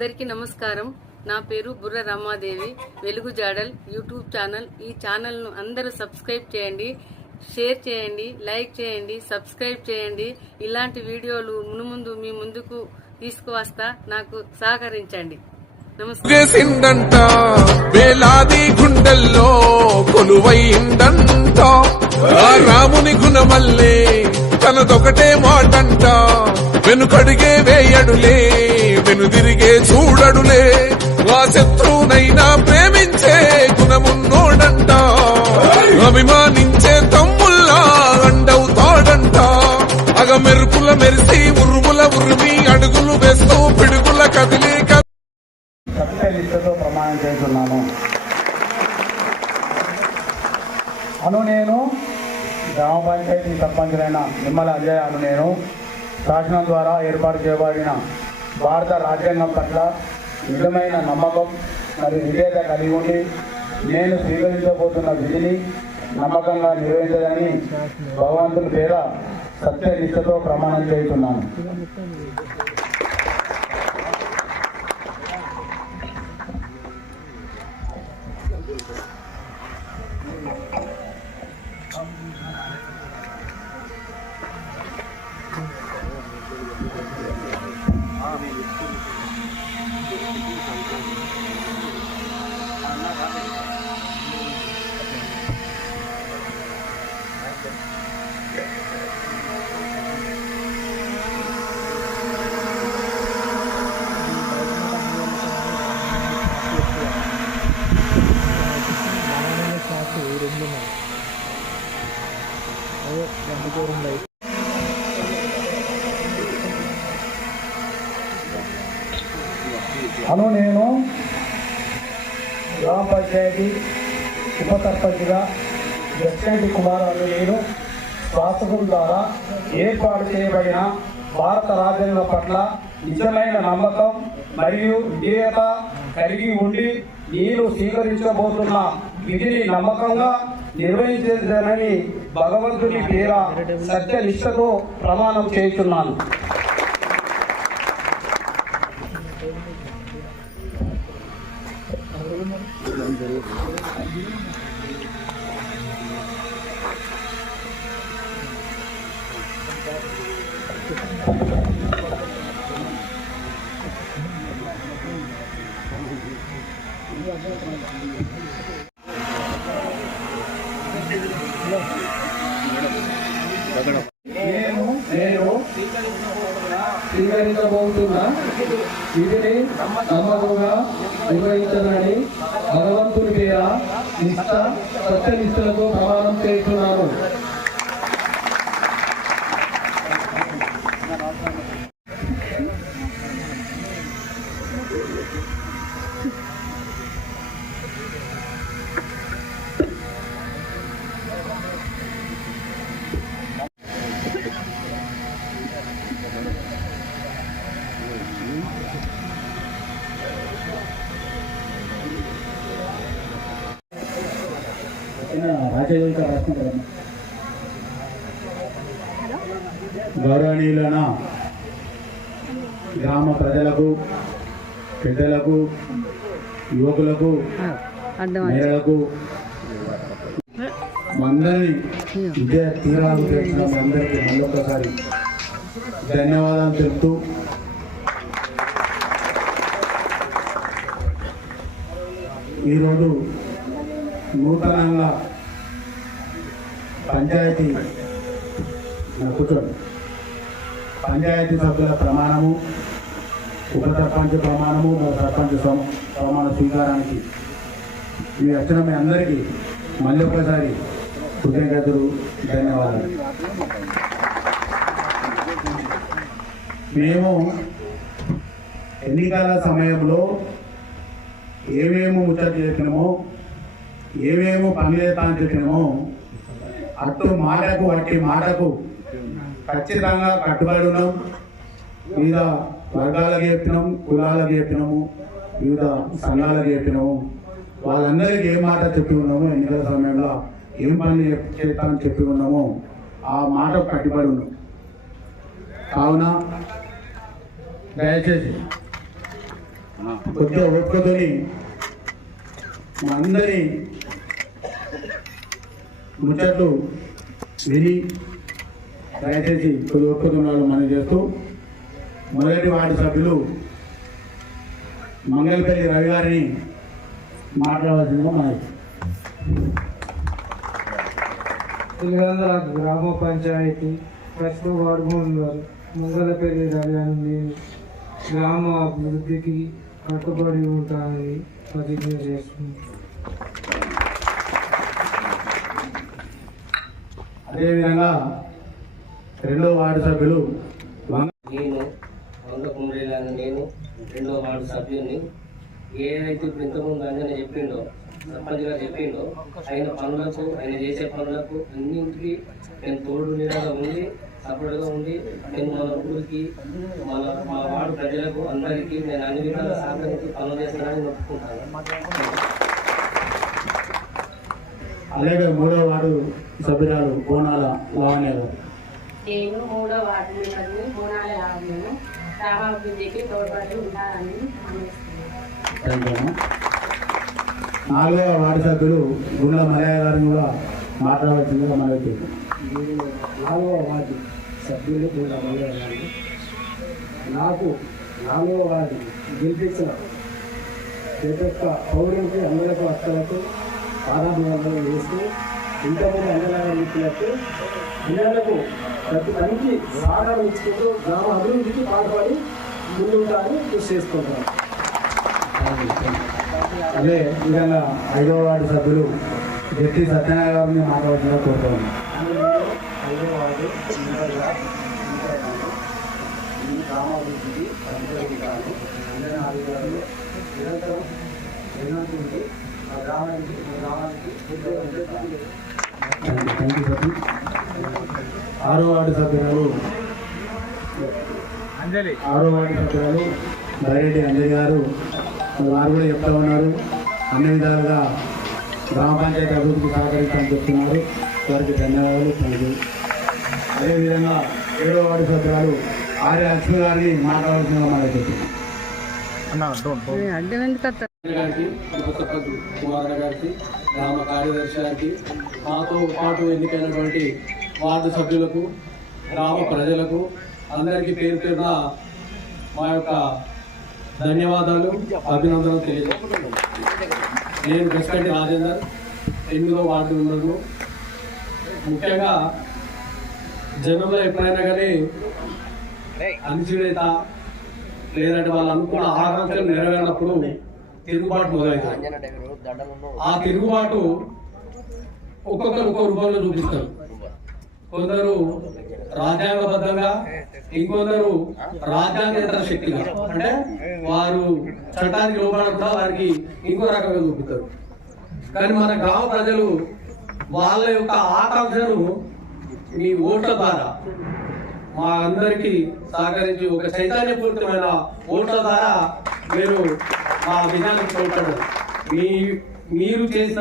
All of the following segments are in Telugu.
అందరికీ నమస్కారం. నా పేరు బుర్ర రమాదేవి. వెలుగు జాడల్ యూట్యూబ్ ఛానల్. ఈ ఛానల్ను అందరూ సబ్స్క్రైబ్ చేయండి, షేర్ చేయండి, లైక్ చేయండి, సబ్స్క్రైబ్ చేయండి. ఇలాంటి వీడియోలు మునుముందు మీ ముందుకు తీసుకువస్తా. నాకు సహకరించండి. నమస్కారం. వేలాది గుండెల్లో కొలువైందంట రాముని గుణమల్లే తనదొకటే మాటంట. వెనుకడిగే వేయడులే, వెనుదిరిగే చూడడులే, ఆ శత్రువునైనా ప్రేమించే గుణమున్నోడంట. అభిమానించే తమ్ముల్లా అండవుతాడంట. అగ మెరుపుల మెరిసి ఉరుముల ఉరిమి అడుగులు వేస్తూ పిడుగుల కదిలే సత్యనిష్టతో ప్రమాణం చేస్తున్నాను. నేను గ్రామ పంచాయతీ సర్పంచులైన నిమ్మల అంజయ్య నేను శాసనం ద్వారా ఏర్పాటు చేయబడిన భారత రాజ్యాంగం పట్ల నిజమైన నమ్మకం మరియు విధేయత కలిగి ఉండి నేను స్వీకరించబోతున్న విధిని నమ్మకంగా నిర్వహించదని భగవంతుని పేర సత్యనిష్టతో ప్రమాణం చేస్తున్నాను. నేను గ్రామ పంచాయతీ ఉప సర్పంచ్గా జస్టిరెడ్డి కుమార్ నేను శాసనం ద్వారా ఏర్పాటు చేయబడిన భారత రాజ్యాంగం పట్ల నిజమైన నమ్మకం మరియు విధేయత కలిగి ఉండి నేను స్వీకరించబోతున్న విధిని నమ్మకంగా నిర్వహించేదని భగవంతుని పేర సత్యనిష్టతో ప్రమాణం చేస్తున్నాను. నేను స్వీకరించబోతున్న విధిని నమ్మకంగా నిర్వహించాలని భగవంతుని పేర సత్యనిష్టలతో ప్రమాణం చేస్తున్నాను. గౌరవనీయులైన గ్రామ ప్రజలకు, పెద్దలకు, యువకులకు, మహిళలకు అందరినీ విద్యా తీరాలు చేసిన అందరికీ మళ్ళొకసారి ధన్యవాదాలు తెలుపుతూ ఈరోజు నూతనంగా పంచాయతీ సభ్యుల ప్రమాణము, ఉప సర్పంచ్ ప్రమాణము, సర్పంచ్ ప్రమాణ స్వీకారానికి మీ వచ్చిన మీ అందరికీ మళ్ళీ ఒకసారి కృతజ్ఞతలు, ధన్యవాదాలు. మేము ఎన్నికల సమయంలో ఏమేమి ముచ్చట చెప్పినామో, ఏమేమి పని చేస్తా అని చెప్పినామో అటు మాటకు అట్టి మాటకు ఖచ్చితంగా కట్టుబడి ఉన్నాం. వివిధ వర్గాలకు చెప్పినాం, కులాలకు చెప్పినాము, వివిధ సంఘాలకు చెప్పినాము. వాళ్ళందరికీ ఏ మాట చెప్పి ఉన్నామో, ఎన్నికల సమయంలో ఏం పని చేస్తామని చెప్పి ఉన్నామో ఆ మాటకు కట్టుబడి ఉన్నాం. కావున దయచేసి కొద్దిగా ఒప్పుకొని మా అందరి ముచ్చట్లు విని దయచేసి కొద్ది ఒప్పుకున్నాడు మనం చేస్తూ మొదటి వార్డు సభ్యులు మంగళపల్లి రవి గారిని మాట్లాడవలసిందిగా మనకి. పులివెందుల గ్రామ panchayat first ward member Mangalapalli Ravi అని గ్రామ అభివృద్ధికి కట్టుబడి ఉంటానని ప్రతిజ్ఞ చేస్తుంది. అదేవిధంగా రెండో వార్డు సభ్యులు నేను వంగకుండ్రేలాగా నేను రెండో వార్డు సభ్యుని ఏదైతే ఇప్పుడు ఇంతకుముందు అంజనే చెప్పిండో సర్పంచ్ గారు చెప్పిండో ఆయన పనులకు ఆయన చేసే పనులకు అన్నింటికి నేను తోడు నీడగా ఉండి సపోర్ట్గా ఉండి నేను మన ఊరికి మా వార్డు ప్రజలకు అందరికీ నేను అన్ని విధాలుగా సహకరించి పనులు చేస్తానని ఒప్పుకుంటాను. అలాగే మూడో వార్డు సభ్యురాలు బోనాల లావణ్య గారు. నేను మూడో వార్డు మెంబర్ని బోనాల లావణ్యను గ్రామాభివృద్ధికి తోడ్పడి ఉంటానని హామీస్తున్నాను. నాలుగవ వార్డు సభ్యులు గుండ్ల మలయ్య గారిని కూడా మాట్లాడవలసిందిగా మనకి. నాలుగవ వార్డు సభ్యులు కూడా మొదలయ్యారు. నాకు నాలుగవ వార్డు గెలిపించిన ప్రతి ఒక్క పౌరులకి అందరికీ అక్కలకు పాదాభివందనం వేస్తూ ఇంతకుముందు అందరిలాగా ఇచ్చినట్టు పిల్లలకు ప్రతి పనికి సహకారం ఇచ్చుకుంటూ గ్రామ అభివృద్ధికి పాటుపడి ముందుంటారని కృషి చేసుకుంటున్నాను. అదే విధంగా ఐదవ వార్డు సభ్యులు జట్టి సత్యనారాయణ గారిని మాట్లాడుతున్నా కోరుతున్నాను. ఐదో వార్డు మెంబర్గా ఈ గ్రామాభివృద్ధికి సంప్రదించాను. అందరి అధికారులు నిరంతరం ఎన్నుంటుంది ఆ గ్రామానికి ఆరో వార్డు సభ్యురాలు బైరెడ్డి అంజలి గారు వారు కూడా చెప్తా ఉన్నారు. అన్ని విధాలుగా గ్రామ పంచాయతీ అభివృద్ధికి సహకరిస్తామని చెప్తున్నారు. వారికి ధన్యవాదాలు. Thank you. అదేవిధంగా ఏడో వార్డు సభ్యురాలు ఆర్య లక్ష్మి గారిని మాట్లాడాల్సిన మనకి గారికి ఉపసర్పంచ్ కుమార్ గారికి గ్రామ కార్యదర్శి గారికి మాతో పాటు ఎన్నికైనటువంటి వార్డు సభ్యులకు గ్రామ ప్రజలకు అందరికీ పేరు పేరున మా యొక్క ధన్యవాదాలు అభినందనలు తెలియజేస్తున్నాను. నేను గస్కంటి రాజేందర్ 8వ వార్డు మెంబర్ను. ముఖ్యంగా జనంలో ఎప్పుడైనా కానీ అణచివేత లేదంటే వాళ్ళు అనుకున్న ఆకాంక్షలు నెరవేరినప్పుడు తిరుగుబాటు మొదలవుతుంది. ఆ తిరుగుబాటు ఒక్కొక్కరు ఒక్కొక్క రూపంలో చూపిస్తారు. కొందరు రాజ్యాంగబద్ధంగా, ఇంకొందరు రాజ్యాంగేతర శక్తిగా, అంటే వారు చట్టానికి లోబడకుండా వారికి ఇంకో రకంగా చూపిస్తారు. కానీ మన గ్రామ ప్రజలు వాళ్ళ యొక్క ఆకాంక్షను మీ ఓట్ల ద్వారా మా అందరికీ సహకరించి ఒక చైతన్యపూరితమైన ఓట్ల ద్వారా మీరు మా విజయానికి తోడ్పడ్డారు. మీరు చేసిన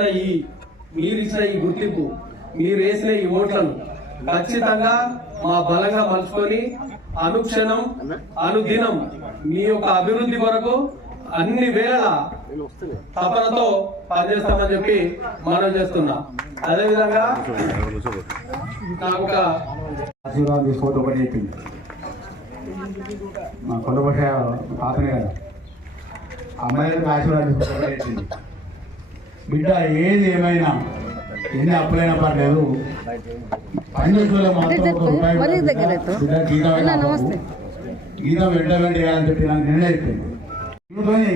మీరు ఇచ్చిన ఈ గుర్తింపు, మీరు వేసిన ఈ ఓట్లను ఖచ్చితంగా మా బలంగా మలుచుకొని అనుక్షణం అనుదినం మీ యొక్క అభివృద్ధి కొరకు అన్ని వేళ తపనతో పనిచేస్తామని చెప్పి మనం చేస్తున్నా. అదేవిధంగా నాకు ఒక ఆశీర్వాదం తీసుకోవద్దు ఒకటి చెప్పింది మా కొల్లభాష పాతనే కదా, అమ్మాయిలకు ఆశీర్వాదం తీసుకోవద్దు ఒకటి చెప్పింది. బిడ్డ ఏది ఏమైనా ఎన్ని అప్పులైనా పర్లేదు, పంచాయతీలో మాత్రం ఒక రూపాయి బిడ్డ గీతం వెంట వెంట వేయాలని చెప్పి నాకు నిర్ణయిస్తుంది. దీంతోని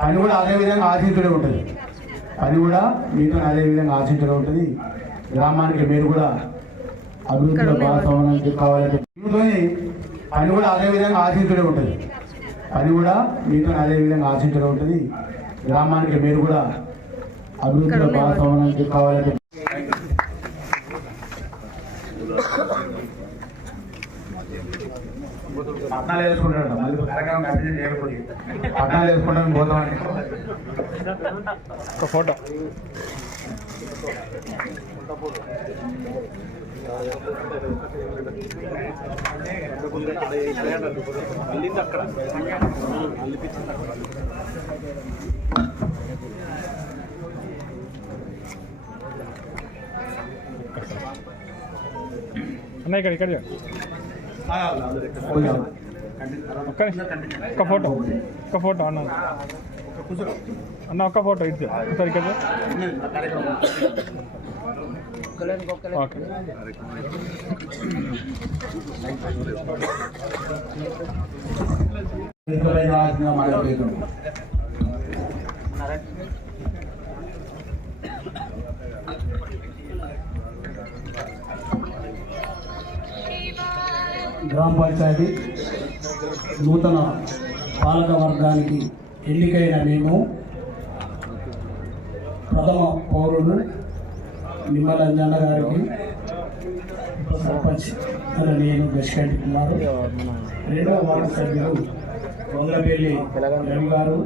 పని కూడా అదే విధంగా ఆశించడే ఉంటుంది. పని కూడా మీతో అదే విధంగా ఆశించడం ఉంటుంది. గ్రామానికి మీరు కూడా అభివృద్ధిలో భాగస్వామ్యం కావాలంటే దీంతోని పని కూడా అదే విధంగా ఆశించడే ఉంటుంది. పని కూడా మీతో అదే విధంగా ఆశించడం ఉంటుంది. గ్రామానికి మీరు కూడా అభివృద్ధిలో భాగస్వామ్యం కావాలంటే పట్నాలు వేసుకుంటాడు. మళ్ళీ కార్యక్రమం కంటిన్యూ చేయకపోతే పట్నాలు వేసుకుంటాను పోతామని ఒక ఫోటో అన్న ఇక్కడ ఒక్క ఫోటో అన్న ఒక్క ఫోటో ఇటు ఒకసారి ఇక్కడ ఓకే గ్రామ పంచాయతీ నూతన పాలక వర్గానికి ఎన్నికైన మేము ప్రథమ పౌరుడు నిమ్మలంజన్న గారికి సర్పంచ్ నేను గెస్టెంట్ ఉన్నారు. రెండవ వార్డు సభ్యులు వంగలపల్లి రవి గారు,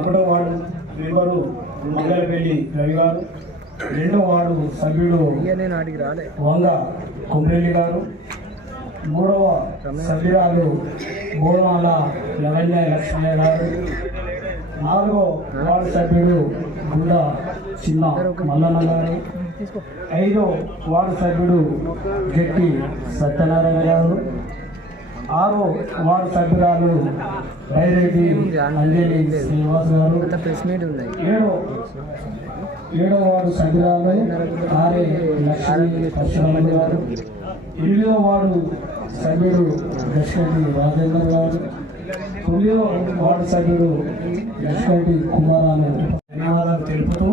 ఒకటో వార్డు మెంబరు వంగలపల్లి రవి గారు, రెండవ వార్డు సభ్యుడు వంగ కొమ్రెల్లి గారు, మూడవ సభ్యురాలు బోనాల లవణ్య లక్ష్మయ్య గారు, నాలుగో వార్డు సభ్యుడు గుండా చిన్న మల్లన్న గారు, ఐదో వార్డు సభ్యుడు గట్టి సత్యనారాయణ గారు, ఆరో వార్డు సభ్యురాలు బైరెడ్డి అంజలి శ్రీనివాస్ గారు, ఏడో వార్డు సభ్యురాలు ఆర్ఏ లక్ష్మీ పరశురామ గారు, 8వ వార్డు సభ్యుడు దశకంటి రాజేందర్ గారు, 9వ వార్డు సభ్యుడు దశకంటి కుమారాను ధన్యవాదాలు తెలుపుతూ,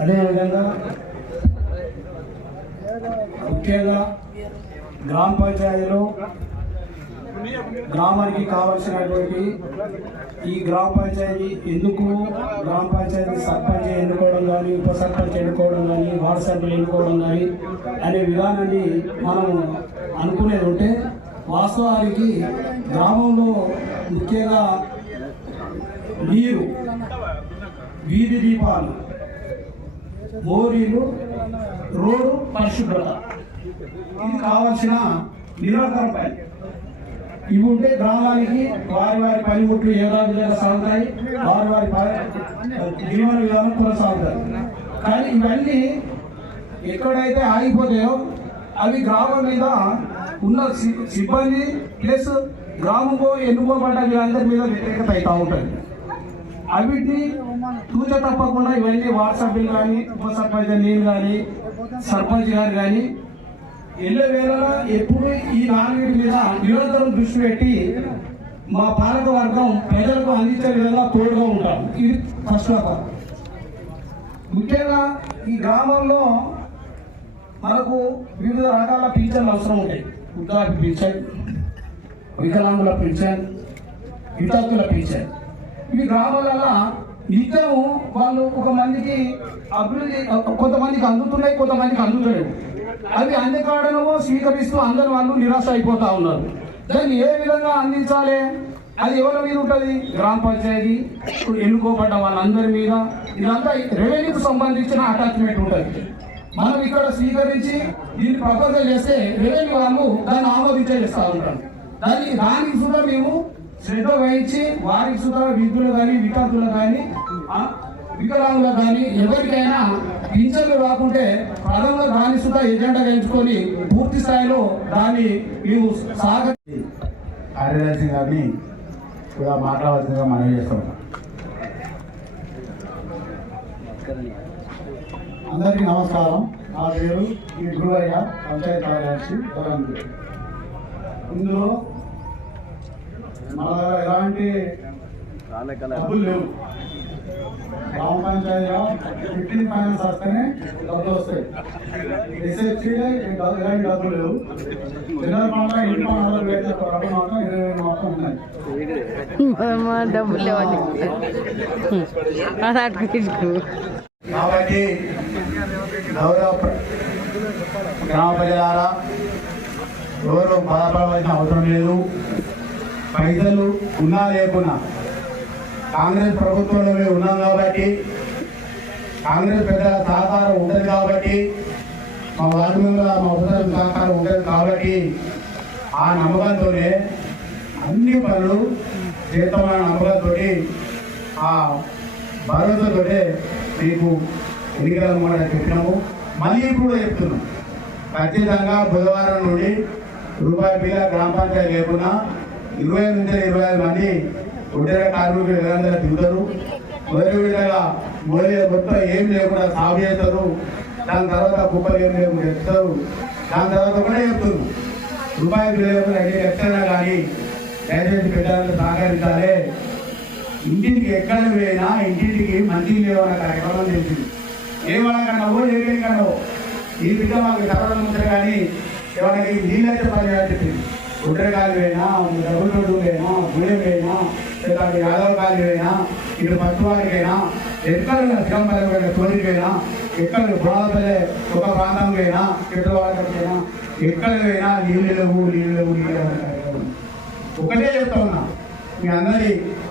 అదేవిధంగా ముఖ్యంగా గ్రామ పంచాయతీలో గ్రామానికి కావలసినటువంటి ఈ గ్రామ పంచాయతీ ఎందుకు గ్రామ పంచాయతీ సర్పంచ్ ఎన్నుకోవడం కానీ, ఉప సర్పంచ్ ఎన్నుకోవడం కానీ, వార్డు సభ్యులు ఎన్నుకోవడం కానీ అనే విధానాన్ని మనం అనుకునేది ఉంటే, వాస్తవానికి గ్రామంలో ముఖ్యంగా నీరు, వీధి దీపాలు, మోరీలు, రోడ్డు పరిశుభ్రత ఇది కావాల్సిన నిరంతర పని. ఇవి ఉంటే గ్రామానికి వారి వారి పనిముట్లు ఏదావిధంగా సాగుతాయి, వారి వారి జీవన విధానం కొనసాగుతాయి. కానీ ఇవన్నీ ఎక్కడైతే ఆగిపోతాయో అవి గ్రామం మీద ఉన్న సిబ్బంది ప్లస్ గ్రామంలో ఎన్నుకోబడ్డ వీళ్ళందరి మీద వ్యతిరేకత అవుతూ ఉంటుంది. అవిటిని తూచ తప్పకుండా ఇవన్నీ వార్డు సభ్యులు కానీ, ఉప సర్పంచ్ నేను కానీ, సర్పంచ్ గారు కానీ ఎల్లవేళలా ఎప్పుడు ఈ 4 మీద నిరంతరం దృష్టి పెట్టి మా పాలక వర్గం ప్రజలకు అందించే విధంగా తోడుగా ఉంటాం. ఇది ఫస్ట్ ఆఫ్ ఆల్. ముఖ్యంగా ఈ గ్రామంలో మనకు వివిధ రకాల పింఛన్లు అవసరం ఉంటాయి. వృద్ధాప్య పింఛన్, వికలాంగుల పింఛన్, వితంతుల పింఛన్. ఈ గ్రామాలలో నిత్యం వాళ్ళు ఒక మందికి అభివృద్ధి, కొంతమందికి అందుతున్నాయి, కొంతమందికి అందుతలేవు. అవి అన్ని కారణమో స్వీకరిస్తూ అందరు వాళ్ళు నిరాశ అయిపోతా ఉన్నారు. దాన్ని ఏ విధంగా అందించాలి? అది ఎవరి మీద ఉంటుంది? గ్రామ పంచాయతీ ఎన్నుకోబడ్డ వాళ్ళందరి మీద. ఇదంతా రెవెన్యూకి సంబంధించిన అటాచ్మెంట్ ఉంటుంది. మనం ఇక్కడ స్వీకరించి దీన్ని ప్రపోజల్ చేస్తే రెవెన్యూ వాళ్ళు దాన్ని ఆమోదించేస్తా ఉంటారు. దానికి కూడా మేము శ్రద్ధ వహించి వారికి కూడా విద్యులు కానీ, వితంతులు కానీ, వికలాంగులు కానీ ఎవరికైనా పింఛన్లు రాకుంటే ప్రజల్లో దాన్ని సుధా ఎజెండా ఎంచుకొని పూర్తి స్థాయిలో దాన్ని మేము కార్యదర్శి గారిని కూడా మాట్లాడాల్సిందిగా మనం చేస్తాం. అందరికీ నమస్కారం. నా పేరు ఈ గురువయ్య, పంచాయతీ కార్యదర్శి. ఇందులో మన ఎలాంటి డబ్బులు లేవు. గ్రామ పంచాయతీలో 15 ఫైనాన్స్ వస్తేనే డబ్బులు వస్తాయి. ఎస్హెచ్లో ఎలాంటి డబ్బులు లేవు. జనరల్ మాత్రం ఇంట్లో 40,000 డబ్బులు మాత్రం 20,000 మాత్రం ఉన్నాయి. డబ్బులు లేవని కాబట్టి గౌరవ గ్రామ ప్రజలారా ఎవరు బాధపడవలసిన అవసరం లేదు. పైసలు ఉన్నా లేకున్నా కాంగ్రెస్ ప్రభుత్వంలో ఉన్నాం కాబట్టి, కాంగ్రెస్ పెద్దల సహకారం ఉంటుంది కాబట్టి మా వార్డు మెంబర్ మా ఉపసభ్యుల సహకారం ఉండదు కాబట్టి ఆ నమ్మకంతోనే అన్ని పనులు చేస్తామన్న నమ్మకంతో ఆ భరోసాతో మీకు ఎన్నికల కూడా చెప్పినాము. మళ్ళీ ఇప్పుడు చెప్తున్నాం, ఖచ్చితంగా బుధవారం నుండి రూపాయి బిల్ల గ్రామ పంచాయతీ లేకుండా 20 నుంచి 25 మంది ఉద్యోగ కార్మికులు నిరంతరం దిగుతారు. మొదటి విధంగా మొత్తం ఏం లేకుండా సాగు చేస్తారు. దాని తర్వాత కుప్పలు ఏం లేకుండా చెప్తారు. దాని తర్వాత కూడా చెప్తున్నారు రూపాయి బిల్ల లేకుండా ఎన్ని ఎక్కడైనా కానీ దయచేసి పెట్టాలని సహకరించాలి. ఇంటింటికి ఎక్కడ పోయినా ఇంటింటికి మంచి లేవన్న కార్యక్రమం చేసింది. ఏమనకన్నావో ఏమేకన్నావో ఈ బిడ్డ మాకు చదవడం ఉంటుంది కానీ ఎవరికి నీళ్ళైతే పని చేయాలని చెప్పింది. ఉడ్రకాయలు పోయినా, డబుల్ రోడ్డు పోయినా, గుళ్ళెం పోయినా, లేదా యాదవ కాలు పోయినా, ఇటు పట్టువారికైనా, ఎక్కడ శ్రీరంపల్లి తోలికి పోయినా, ఎక్కడ గోడపల్లె ఒక ప్రాంతం పోయినా, పెట్టువారికైనా, ఎక్కడ పోయినా నీళ్ళు లేవు కార్యక్రమం ఒకటే చెప్తా ఉన్నా. మీ అందరి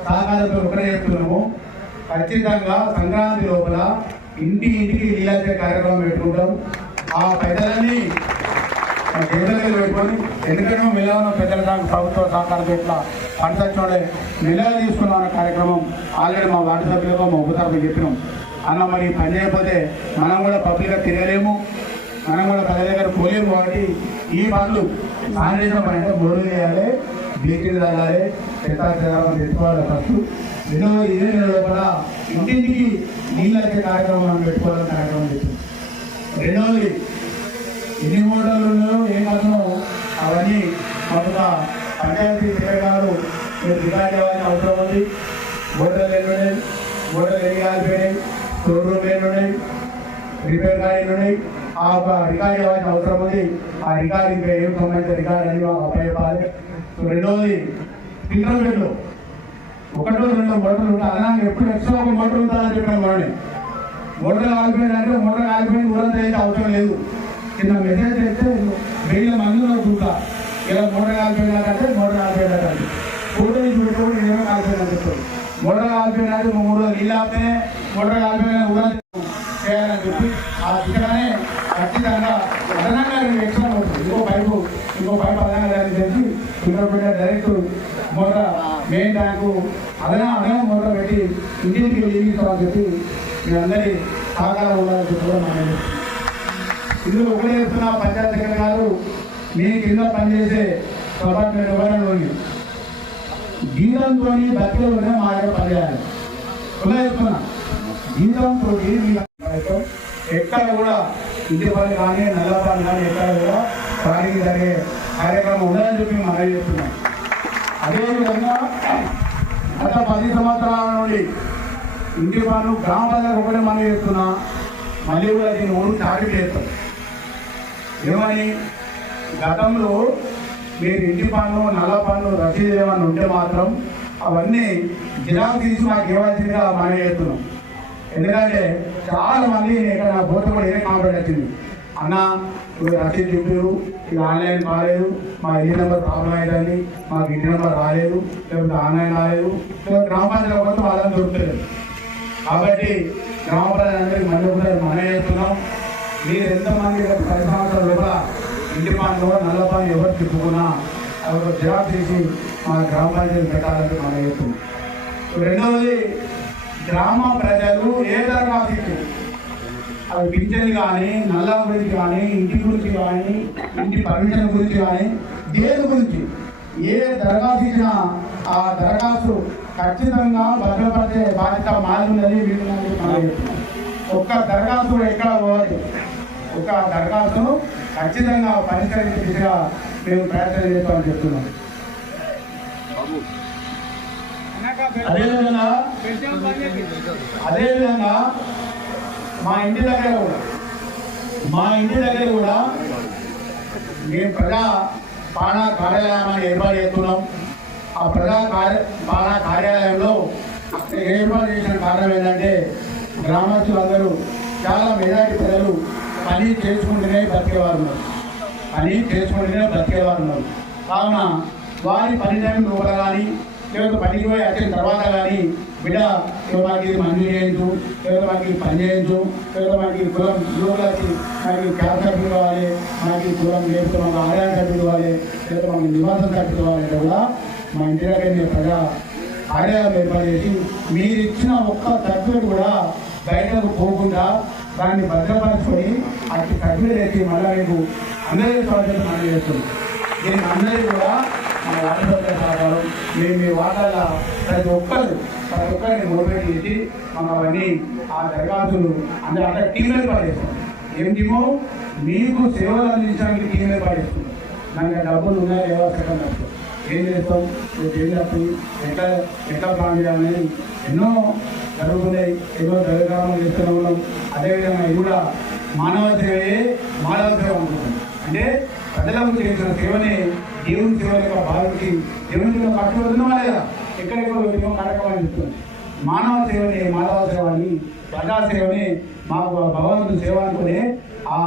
సహకారంతో ఒకటే చెప్తున్నాము. ఖచ్చితంగా సంక్రాంతి లోపల ఇంటికి నీళ్ళే కార్యక్రమం పెట్టుకుంటాం. ఆ పెద్దలన్నీ జైలు పెట్టుకొని ఎందుకంటే మిలవన పెద్దల దాకా ప్రభుత్వ సహకారం ఇట్లా పంచే నిలవ తీసుకున్నాం అనే కార్యక్రమం ఆల్రెడీ మా వార్డు సభ్యులకు మా ఉపసభ్యులు చెప్పినాం. అన్న మరి పని చేయకపోతే మనం కూడా పబ్లిక్గా తిరగలేము, మనం కూడా ప్రజల దగ్గర పోలేము. కాబట్టి ఈ పనులు శానిటైజర్ పని అంటే బోర్లు చేయాలి, బ్లీచింగ్ తగ్గాలి, చెత్తాచెదారం పెట్టుకోవాలి. ఫస్ట్ ఇదే లోపల ఇంటింటికి నీళ్ళు వచ్చే కార్యక్రమం మనం పెట్టుకోవాలని కార్యక్రమం చేస్తాం. రెండవది ఎన్ని మోటార్లు ఉన్నాయో ఏం కాదనో అవన్నీ మాకు పంచాయతీ గారు మీరు రికార్డ్ చేయాల్సిన అవసరం ఉంది. మోటార్లు ఎన్నున్నాయి, మోటార్లు ఎన్ని కాలిపోయినాయి, స్టోర్ రూమ్ ఎన్నున్నాయి, రిపేర్ గాడీలు ఉన్నాయి. ఆ ఒక రికార్డ్ చేయాల్సిన అవసరం ఉంది. ఆ రికార్డ్ ఇంకా ఏం సంబంధించిన రికార్డ్ అని అప్పచెప్పాలి. రెండవది ఫిల్టర్ బెడ్లు 1-2 మోటార్లు ఉంటాయి. అలాగే ఎప్పుడు ఎక్స్ట్రా ఒక మోటార్ ఉంటుందని చెప్పాను. మనని మోటార్ కాలిపోయిందంటే మోటార్ కాలిపోయింది ఊరంతా అయితే అవసరం లేదు. కింద మెసేజ్ అయితే వెయ్యి మందిలో చూస్తా ఇలా మోటార్ కాలిపోయినాకంటే మోటార్ కాలిపోయినట్టు ఫోటో చూసుకోండి ఏమో కాలిపోయిందని చెప్తారు. మోటార్ కాలిపోయినట్టు 3 రోజులు నీళ్ళు ఆపితే మోటార్ కాలిపోయిన ఊరంతా చేయాలని చెప్పి ఆ దిశగానే ఖచ్చితంగా అదనంగా ఎక్స్ట్రా అవుతుంది. ఇంకో పైపు అదనంగా చేసి ఫిల్టర్ పెట్టే డైరెక్ట్ మోటార్ మెయిన్ ట్యాంకు అదనంగా మోటార్ పెట్టి ఇంటింటికి నీళ్ళు చెప్పి మీ అందరి సహకారం ఉండాలని చెప్పి కూడా మనం ఇందులో ఒకటే చెప్తున్నా. పంచాయతీ సెక్రటరీ గారు మీ కింద పనిచేసే సభ్యులు ఎవరైనా జీతంతో బతిలోనే మా దగ్గర పనిచేయాలి. ఒకటే చెప్తున్నా, జీతంతో ఎక్కడ కూడా ఇంటి పని కానీ నల్ల పని కానీ ఎక్కడ కూడా పనికి జరిగే కార్యక్రమం ఉండాలని చెప్పి మనం చెప్తున్నాం. అదేవిధంగా గత 10 సంవత్సరాల నుండి ఇంటి పనులు గ్రామ ప్రజలకు ఒకటే మనం చేస్తున్నా. మళ్ళీ కూడా దీన్ని ఊరు చాటి చేస్తాం. ఏమని గతంలో మీరు ఇంటి పనులు నల్ల పనులు రసీదు ఏమన్నా ఉంటే మాత్రం అవన్నీ జిరాక్స్ తీసి మాకు ఇవ్వాల్సిందిగా మనం చేస్తున్నాం. ఎందుకంటే చాలా మంది ఇక్కడ నా బోర్డు కూడా ఏం కాంప్లైంట్ వచ్చింది, అన్న రసీదు చెప్పారు, ఇది ఆన్లైన్ కాలేదు, మా ఇంటి నెంబర్ ప్రాబ్లం అయ్యిందని, మాకు ఇంటి నెంబర్ రాలేదు, లేకపోతే ఆన్లైన్ రాలేదు, లేకపోతే గ్రామ పంచాయతీ కోసం వాళ్ళని దొరుకుతలేదు. కాబట్టి గ్రామ ప్రజలందరికీ మళ్ళీ కూడా మనం చేస్తున్నాం. మీరు ఎంతమంది 10 సంవత్సరాల లోపల ఇంటి పనులు నల్ల పని ఎవరు తిప్పుకున్నా అవి ఒక జిరాక్స్ తీసి మా గ్రామ పంచాయతీ పెట్టాలని మనం చెప్తున్నాం. రెండవది, గ్రామ ప్రజలు ఏ దరఖాస్తు అవి పింఛన్ కానీ నల్ల గురించి కానీ ఇంటి గురించి కానీ ఇంటి పర్మిషన్ గురించి కానీ దేని గురించి ఏ దరఖాస్తు ఇచ్చినా ఆ దరఖాస్తు ఖచ్చితంగా భద్రపరిచే బాధ్యత మాది వీళ్ళని మనం చెప్తున్నాం. ఒక్క దరఖాస్తు ఎక్కడ పోవాలి, ఒక దరఖాస్తును ఖచ్చితంగా పరిష్కరించే దిశగా మేము ప్రయత్నం చేస్తామని చెప్తున్నాం. అదేవిధంగా మా ఇంటి దగ్గర కూడా మేము ప్రజా పాలనా కార్యాలయాన్ని ఏర్పాటు చేస్తున్నాం. ఆ ప్రజా పాలనా కార్యాలయంలో ఏర్పాటు చేసిన కారణం ఏంటంటే గ్రామస్తులందరూ చాలా మెజారిటీ ప్రజలు పని చేసుకుంటూనే బతికేవారు ఉన్నారు. కావున వారి పని టైం లోపల కానీ లేకపోతే పనికి పోయి వచ్చిన తర్వాత కానీ బిడ్డ మనకి ఇది మంజూరు చేయించు, లేకపోతే మనకి పని చేయించు, లేకపోతే మనకి కులం యువకులకి మనకి క్యాబ్ సర్టిఫికేట్ కావాలి, మనకి కులం లేకపోతే మనకు ఆదాయం సర్టిఫికేట్ కావాలి, లేకపోతే మనకి నివాసం సర్టిఫికేట్ కావాలంటే కూడా మా ఇంటి దగ్గర మీరు ప్రజా కార్యాలయం ఏర్పాటు చేసి మీరు ఇచ్చిన ఒక్క సర్టిఫికేట్ కూడా బయటకు పోకుండా దాన్ని భద్రపరచుకొని అటు సర్టిఫికేట్ వేసి మళ్ళీ మీకు అందరికీ స్వాగతం మనం చేస్తుంది. దీనికి అందరికీ కూడా మన వాటర్ సహకారం మేము మీ వాటర్ల ప్రతి ఒక్కరిని మోటివేట్ చేసి మనం అవన్నీ ఆ దరఖాస్తులు అందరూ అక్కడ టీం ఏర్పాటు చేస్తాం. ఏం టీమో మీకు సేవలు అందించడానికి టీం ఏర్పాటు చేస్తున్నాం. నాకు డబ్బులు ఉన్నాయా లేవా సెకండ్ ఏం చేస్తాం, ఏం చేస్తాం, ఎట్లా ప్లాన్ చేయాలని ఎన్నో జరుగుతున్నాయి, ఎన్నో జరగాలని చేస్తూనే ఉన్నాం. అదేవిధంగా ఇది కూడా మానవ సేవే మానవ సేవ అనుకుంటాం. అంటే ప్రజలకు చేసిన సేవని దేవుని సేవ యొక్క భావించి దేవుని కట్టుబడుతున్నా లేదా ఎక్కడెక్కడ వెళ్ళినో కార్యక్రమాలు చెప్తుంది. మానవ సేవని మానవ సేవని ప్రజా సేవని మాకు భగవంతుని సేవ అనుకునే ఆ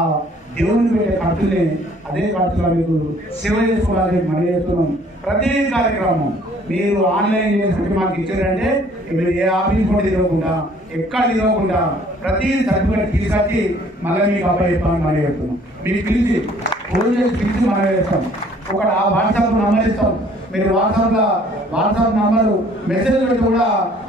దేవుని పెట్టే ఖర్చుని అదే ఖర్చులో మీకు సేవ చేసుకోవాలని మనం చేస్తున్నాం. ప్రతి కార్యక్రమం మీరు ఆన్లైన్ చేసుకుంటే మాకు ఇచ్చారంటే మీరు ఏ ఆఫీస్ కూడా తిరగకుండా ఎక్కడ తిరగకుండా ప్రతి సర్టిఫికేట్ తీసుకొచ్చి మళ్ళీ మీకు అబ్బాయి చెప్పాలని మనం చెప్తున్నాం. మీరు పిలిచి ఫోన్ చేసి పిలిచి మనం చేస్తాం. ఒకటి ఆ వాట్సాప్ నంబర్ ఇస్తాం. మీరు వాట్సాప్ నంబరు మెసేజ్ పెట్టి కూడా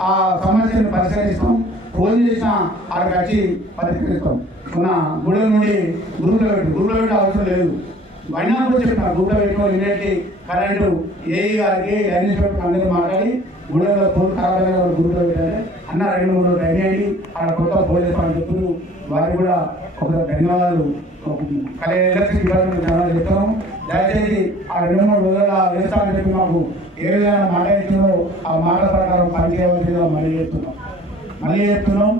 ఆ సమస్యను పరిష్కరిస్తాం. ఫోన్ చేసినా అక్కడికి వచ్చి పరిష్కరిస్తాం. మన గుడి నుండి గ్రూప్లో పెట్టి అవసరం లేదు. అయినా కూడా చెప్తాను గ్రూప్లో పెట్టిన ఇమీడియట్లీ కరెంటు ఏఈ గారికి అడ్మినిస్ట్రేటర్ అందరికీ మాట్లాడి గుడిలో ఫోన్ ఖరాబ్ గ్రూప్లో పెట్టాలి అన్న 2-3 ట్రైన్ చేయండి అక్కడ కొత్త ఫోన్ చేస్తామని చెప్తూ వారికి కూడా ఒక ధన్యవాదాలు ఎలక్ట్రిక్ డిపార్ట్మెంట్ ధన్యవాదాలు చెప్తాము. దయచేసి ఆ 2-3 రోజుల వేస్తామని చెప్పి మాకు ఏ విధంగా మాట ఇచ్చిందో ఆ మాట ప్రకారం పనిచేయవలసిందిగా మళ్ళీ చెప్తున్నాం.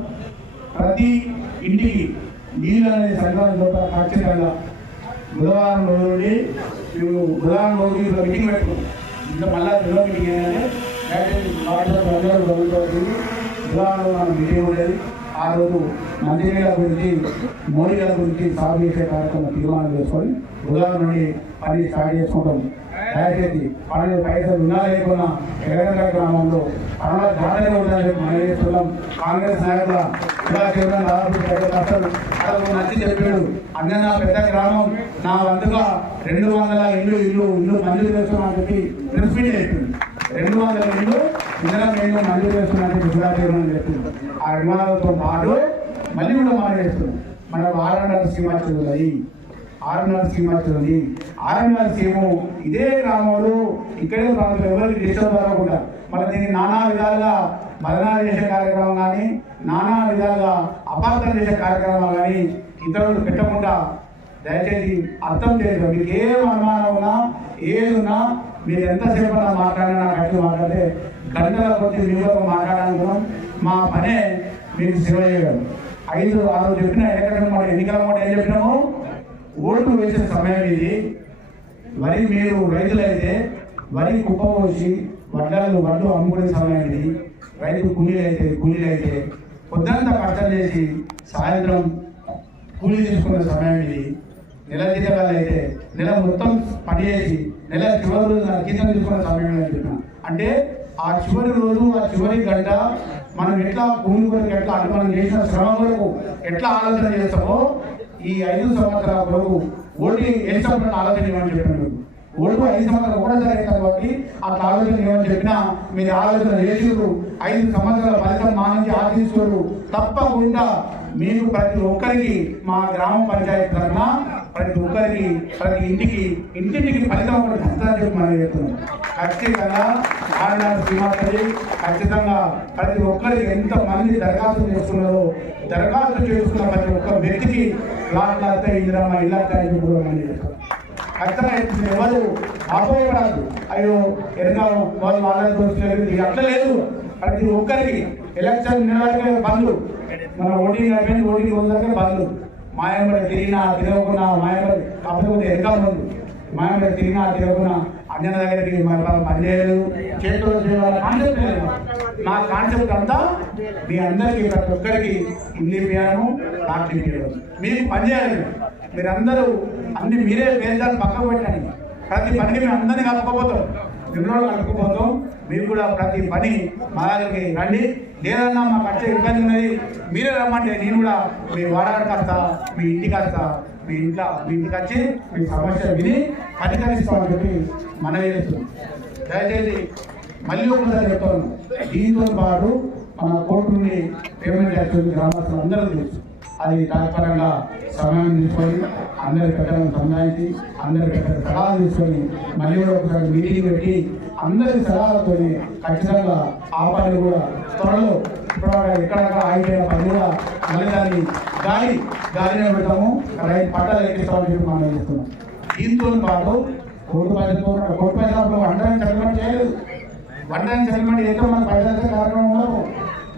ప్రతి ఇంటికి నీళ్ళు అనేది సంక్రాంతి లోపల ఖచ్చితంగా బుధవారం రోజు నుండి మేము బుధవారం రోజు మీటింగ్ పెట్టుకున్నాం. ఇంకా మళ్ళీ రెండో మీటింగ్ ఏంటంటే బుధవారం మనం మీటింగ్ ఉండేది. ఆ రోజు మంత్రినీళ్ళ గురించి మోడీల గురించి సాగు చేసే కార్యక్రమం తీర్మానం చేసుకొని బుధవారం నుండి పని స్టార్ట్ చేసుకుంటాం. దయచేసి పనులు పైసలు ఉన్నా లేకున్నా ఎగరంగ గ్రామంలో పనుల జాతరగా ఉండాలని మనం చేస్తున్నాం. కాంగ్రెస్ నాయకుల అసలు నచ్చి చెప్పాడు అన్న నా పెద్ద గ్రామం నా వంతుగా 200 ఇల్లు మంజూరు చేస్తున్నామని చెప్పి ప్రెస్ మీట్ చెప్పింది. 200 ఇల్లు ఇందులో మంజూరు చేస్తున్నామని గుజరాత్ చెప్పింది. ఆ నిర్మాణాలతో పాటు మళ్ళీ కూడా మనం చేస్తున్నాం. మనకు 600 స్కీమ్ వచ్చింది. 600 స్కీమ్ వచ్చింది. 600 స్కీము ఇదే గ్రామంలో ఇక్కడే ప్రాంతం ఎవరికి డిస్టర్బ్ కాకుండా మన దీన్ని నానా విధాలుగా బదనాలు చేసే కార్యక్రమం కానీ నానా విధాలుగా అపార్థం చేసే కార్యక్రమాలు కానీ ఇతరులు పెట్టకుండా దయచేసి అర్థం చేయడం. మీకు ఏం అనుమానం ఉన్నా ఏది ఉన్నా మీరు ఎంతసేపు మాట్లాడినా నాకు మాట్లాడితే గంటల కొద్ది మీరు మాట్లాడాలనుకున్నాం. మా పనే మీకు సేవ చేయగలం. 5-6 చెప్పిన ఎన్నికల మాట ఏం చెప్పినాము, ఓటు వేసే సమయం ఇది. వరి మీరు రైతులైతే వరి కుప్ప పోసి వడ్లు అమ్ముకునే సమయం ఇది. రైతు కూలీలైతే పొద్దంతా కష్టం చేసి సాయంత్రం కూలీ తీసుకునే సమయం ఇది. నెల జీతాలు అయితే నెల మొత్తం పని చేసి నెల చివరి రోజు జీతం తీసుకునే సమయం అని చెప్పిన. అంటే ఆ చివరి రోజు ఆ చివరి గంట మనం ఎట్లా భూమి కొరకు ఎట్లా అంటే మనం చేసిన శ్రమ కొరకు ఎట్లా ఆలోచన చేస్తామో ఈ 5 సంవత్సరాల కొరకు ఓటు వేసినప్పుడు ఆలోచన ఇవ్వమని చెప్పినాడు. ఓటు 5 సంవత్సరాలు కూడా జరిగింది కాబట్టి అట్లా ఆలోచన ఇవ్వమని చెప్పినా మీరు ఆలోచన చేసిరు. 5 సంవత్సరాల ఫలితం మా నుంచి ఆశిస్తారు. తప్పకుండా మీకు ప్రతి ఒక్కరికి మా గ్రామ పంచాయతీ తరఫున ప్రతి ఒక్కరికి ప్రతి ఇంటింటికి ఫలితం ఒకటి ఖచ్చితంగా చెప్పి మనం చెప్తున్నాం. ఖచ్చితంగా 600 శ్రీమాతది ఖచ్చితంగా ప్రతి ఒక్కరికి ఎంతమంది దరఖాస్తు చేస్తున్నారో దరఖాస్తు చేసుకున్న ప్రతి ఒక్క వ్యక్తికి ప్లాట్లు వస్తాయి, ఇందిరమ్మ ఇల్లు వస్తాయి కూడా మనం చేస్తాం. ఖచ్చితంగా ఎవరు ఆపోయపడద్దు. అయ్యో ఎన్నో వాళ్ళని చూసుకోలేదు అట్లా లేదు. ప్రతి ఒక్కరికి ఎలక్షన్ నిలబడితే బంధు మన ఓటింగ్ అయిపోయింది. ఓటింగ్ రోజులకే బంధు మాయబడి తిరగకుండా మాయబడి కాకపోతే ఎన్నికల ముందు మాయబడి తిరగకుండా అంజన దగ్గరికి పనిచేయలేదు చేతులు కాన్సెప్ట్ లేదు. నా కాన్సెప్ట్ అంతా మీ అందరికీ ప్రతి ఒక్కరికి ఇల్లు ఇప్పించడము నాకు ఇప్పించడం మీకు పనిచేయాలి. మీరందరూ అన్ని మీరే వేదాలు పక్కకు పెట్టండి. ప్రతి పనికి మేము అందరినీ కలపకపోతాం. మిమ్మల్ని కలుపుకోవద్దు. మీరు కూడా ప్రతి పని మా దగ్గరికి రండి. లేదన్నా మాకు వచ్చే ఇబ్బంది ఉన్నది మీరే రమ్మంటే నేను కూడా మీ వాడడానికి వస్తా, మీ ఇంటికి వస్తా, మీ ఇంటికి వచ్చి మీ సమస్య విని పరిష్కరిస్తామని చెప్పి మనవి చేస్తున్నాం. దయచేసి మళ్ళీ ఒకసారి చెప్తాను, దీంతో పాటు మన కోర్టు నుండి పేమెంట్ చేస్తుంది గ్రామస్తులు అందరూ తెలుసు. అది తత్పరంగా సమయం తీసుకొని అందరి పెద్దలను సంధానించి అందరి పెద్ద సలహాలు తీసుకొని మళ్ళీ ఒకసారి మీటింగ్ పెట్టి అందరి సలహాలతో ఖచ్చితంగా ఆ పని కూడా త్వరలో ఇప్పుడు ఎక్కడెక్కడ ఆగిపోయిన పని కూడా మళ్ళీ దాన్ని గాలిలో పెడతాము, రైతు పట్టాలు ఎక్కిస్తామని చెప్పి మనం చేస్తున్నాం. దీంతో పాటు కోర్టు పైసలు వంటని సెటిల్మెంట్ చేయలేదు. వంటని సెటిల్మెంట్ చేస్తే మనకు పైసలు కార్యక్రమం ఉండవు.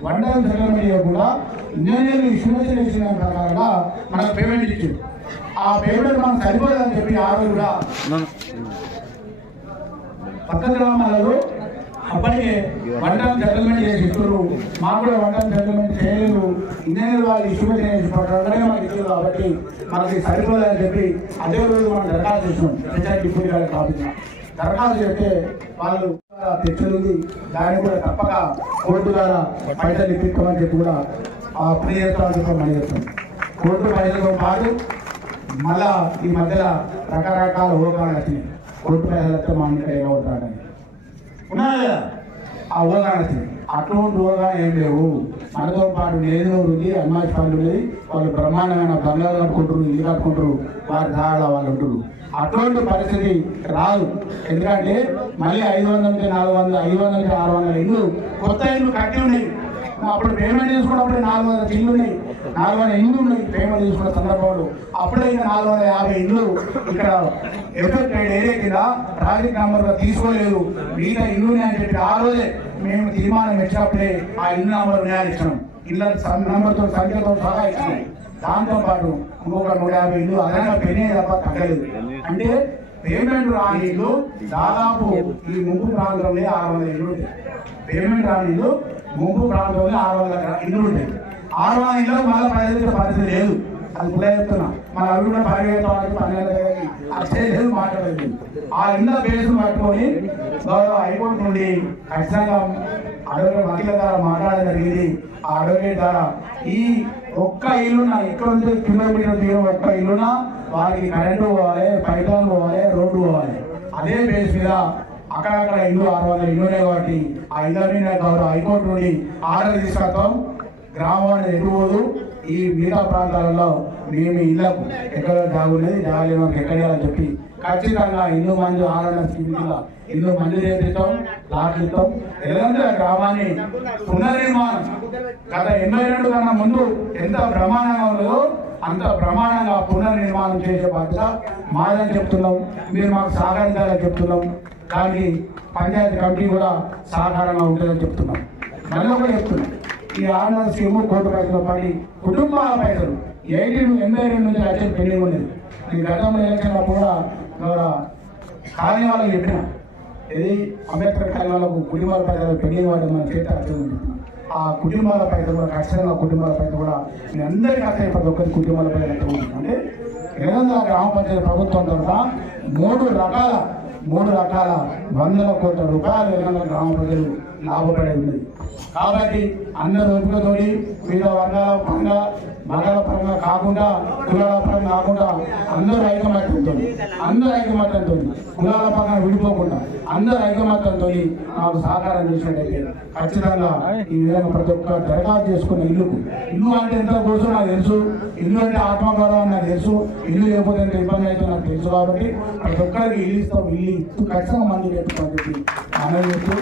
వంటని సెటిల్మెంట్ చేయకుండా ఇంజనీర్లు ఇష్యూషన్ ఇచ్చిన ప్రకారంగా మనకు పేమెంట్ ఇచ్చింది. ఆ పేమెంట్ మనకు సరిపోదని చెప్పి ఆ రోజు కూడా పక్క గ్రామాలలో అప్పటికే వంటని సెటిల్మెంట్ చేసి ఇస్తున్నారు. మాకు కూడా వంటని సెటిల్మెంట్ చేయలేదు. ఇంజనీర్ వాళ్ళు ఇష్యూషన్ చేసి ప్రకారంగానే మనకి ఇచ్చారు కాబట్టి మనకి సరిపోదని చెప్పి అదే రోజు మనం దరఖాస్తు చేసినాం. పంచాయతీ డిప్యూటీ గారికి ఆఫీస్ దరఖాస్తు చేస్తే వాళ్ళు తెచ్చుంది దాన్ని కూడా తప్పక కోర్టు ద్వారా పైసలు ఇప్పించమని చెప్పి కూడా ఆ పని చేస్తామని చెప్పి మనం చేస్తాం. కోర్టు పైసలతో పాటు మళ్ళా ఈ మధ్యలో రకరకాల ఊహకాలు వచ్చినాయి. కోర్టు పైసలు వస్తే మా ఇంట్లో ఏమవుతాడని ఉన్నాయి కదా, ఆ ఊహకాలు వచ్చినాయి. అటువంటి ఊహకాలు ఏం లేవు. మనతో పాటు నేదూరు ఉంది, అమ్మాయి పనులు ఉంది, వాళ్ళు బ్రహ్మాండమైన బంగారు కట్టుకుంటారు, ఇల్లు కట్టుకుంటారు, వారి దాగా వాళ్ళు ఉంటారు. అటువంటి పరిస్థితి రాదు. ఎందుకంటే మళ్ళీ 500 నుంచి 400, 500 నుంచి 600 ఇల్లు కొత్త ఇల్లు కట్టి ఉన్నాయి. అప్పుడు పేమెంట్ తీసుకున్నప్పుడు 400 ఇల్లు ఉన్నాయి, 400 ఇల్లు ఉన్నాయి పేమెంట్ తీసుకున్న సందర్భంలో. అప్పుడే ఇంకా 450 ఇల్లు ఇక్కడ ఎఫెక్టెడ్ ఏరియా కింద ప్రాజెక్ట్ నెంబర్గా తీసుకోలేదు. మిగతా ఇల్లు అని చెప్పి ఆ రోజే మేము తీర్మానం ఇచ్చినప్పుడే ఆ ఇల్లు నెంబర్ ఇచ్చినాం. ఇళ్ళ నెంబర్తో సంఖ్యతో సహా ఇచ్చినాం. దాంతోపాటు ఇంకొక 150 ఇల్లు అదనంగా పెరిగే తప్ప తగ్గలేదు. అంటే పేమెంట్ రాని ఇల్లు దాదాపు ఈ ముంపు ప్రాంతంలో 600 ఇల్లు ఉంటాయి. పేమెంట్ రాని ఇల్లు ముంపు ప్రాంతంలో 600 ఇల్లు ఉంటాయి. 600 ఇల్లు మళ్ళీ పరిస్థితి లేదు. అది కూడా చెప్తున్నా. మన అవి కూడా 10,000 వాళ్ళకి 12,000 అచ్చే లేదు, మాట్లాడలేదు. ఆ ఇళ్ళ బేసును పట్టుకొని గౌరవ హైకోర్టు నుండి ఖచ్చితంగా అడ్వకేట్ వకీల ద్వారా మాట్లాడడం జరిగింది. ఆ అడ్వకేట్ ద్వారా ఈ ఒక్క ఇల్లున ఎక్కడ నుంచి కిలోమీటర్ దూరం ఒక్క ఇల్లున వారికి కరెంటు పోవాలి, పైపులు పోవాలి, రోడ్డు పోవాలి. అదే బేస్ మీద అక్కడక్కడ ఇల్లు 600 ఇల్లునే కాబట్టి ఆ ఇళ్ళని గౌరవ హైకోర్టు నుండి ఆర్డర్ తీసుకొస్తాం. గ్రామాన్ని ఎటుపోదు. ఈ మిగతా ప్రాంతాలలో మేము ఇళ్లకు ఎక్కడ జాగులేదు, జాగలేని వాళ్ళకి ఎక్కడేయాలని చెప్పి ఖచ్చితంగా ఇల్లు మంజూరు 600 స్కీమ్ కింద ఇల్లు మంజూరు చేపిస్తాం, ప్లాట్లు ఇస్తాం. ఎందుకంటే గ్రామాన్ని పునర్నిర్మాణం గత 82 కన్నా ముందు ఎంత బ్రహ్మాండంగా ఉన్నదో అంత బ్రహ్మాండంగా పునర్నిర్మాణం చేసే బాధ్యత మాదని చెప్తున్నాం. మీరు మాకు సహకరించాలని చెప్తున్నాం. దానికి పంచాయతీ కమిటీ కూడా సహకారంగా ఉంటుందని చెప్తున్నాం. మళ్ళీ కూడా చెప్తున్నాం, ఈ 600 స్కీము కోటి పైసలు పడి కుటుంబాల పైసలు 82 నుంచి వచ్చే పెండింగ్ ఉండేది. ఈ గతంలో ఎలక్షన్ అప్పుడు కూడా కాలనీ వాళ్ళకి చెప్పిన ఇది అంబేద్కర్ కాలనీ వాళ్ళకు కుటుంబాల పైసలు పెండింగ్ వాడి మన చేత వచ్చింది. ఆ కుటుంబాల పైసలు కూడా ఖచ్చితంగా కుటుంబాల పైసలు కూడా మీ అందరికీ వస్తాయి. ప్రతి ఒక్కరి కుటుంబాల పైసలు అంటే తెలంగాణ గ్రామ పంచాయతీ ప్రభుత్వం తరఫున 3 రకాల 100 కోట్ల రూపాయలు తెలంగాణ గ్రామ ప్రజలు లాభపడే ఉంది. కాబట్టి అందరూ ఓపికతోటి వివిధ వర్గాల పరంగా మతాల పరంగా కాకుండా కులాల పరంగా కాకుండా అందరూ ఐకమత్యంతో కులాల పరంగా విడిపోకుండా అందరూ ఐకమత్యంతో నాకు సహకారం చేసినట్టయితే ఖచ్చితంగా ఈ విధంగా ప్రతి ఒక్క దరఖాస్తు చేసుకున్న ఇల్లు అంటే ఎంత కోసం నాకు తెలుసు, ఇల్లు అంటే ఆత్మగౌరవం నాకు తెలుసు, ఇల్లు లేకపోతే ఎంత ఇబ్బంది అయితే నాకు తెలుసు. కాబట్టి ప్రతి ఒక్కరికి ఇల్లు ఇస్తాం, ఇల్లు ఇస్తూ ఖచ్చితంగా మంది చెప్తామని చెప్పి మనం చెప్తూ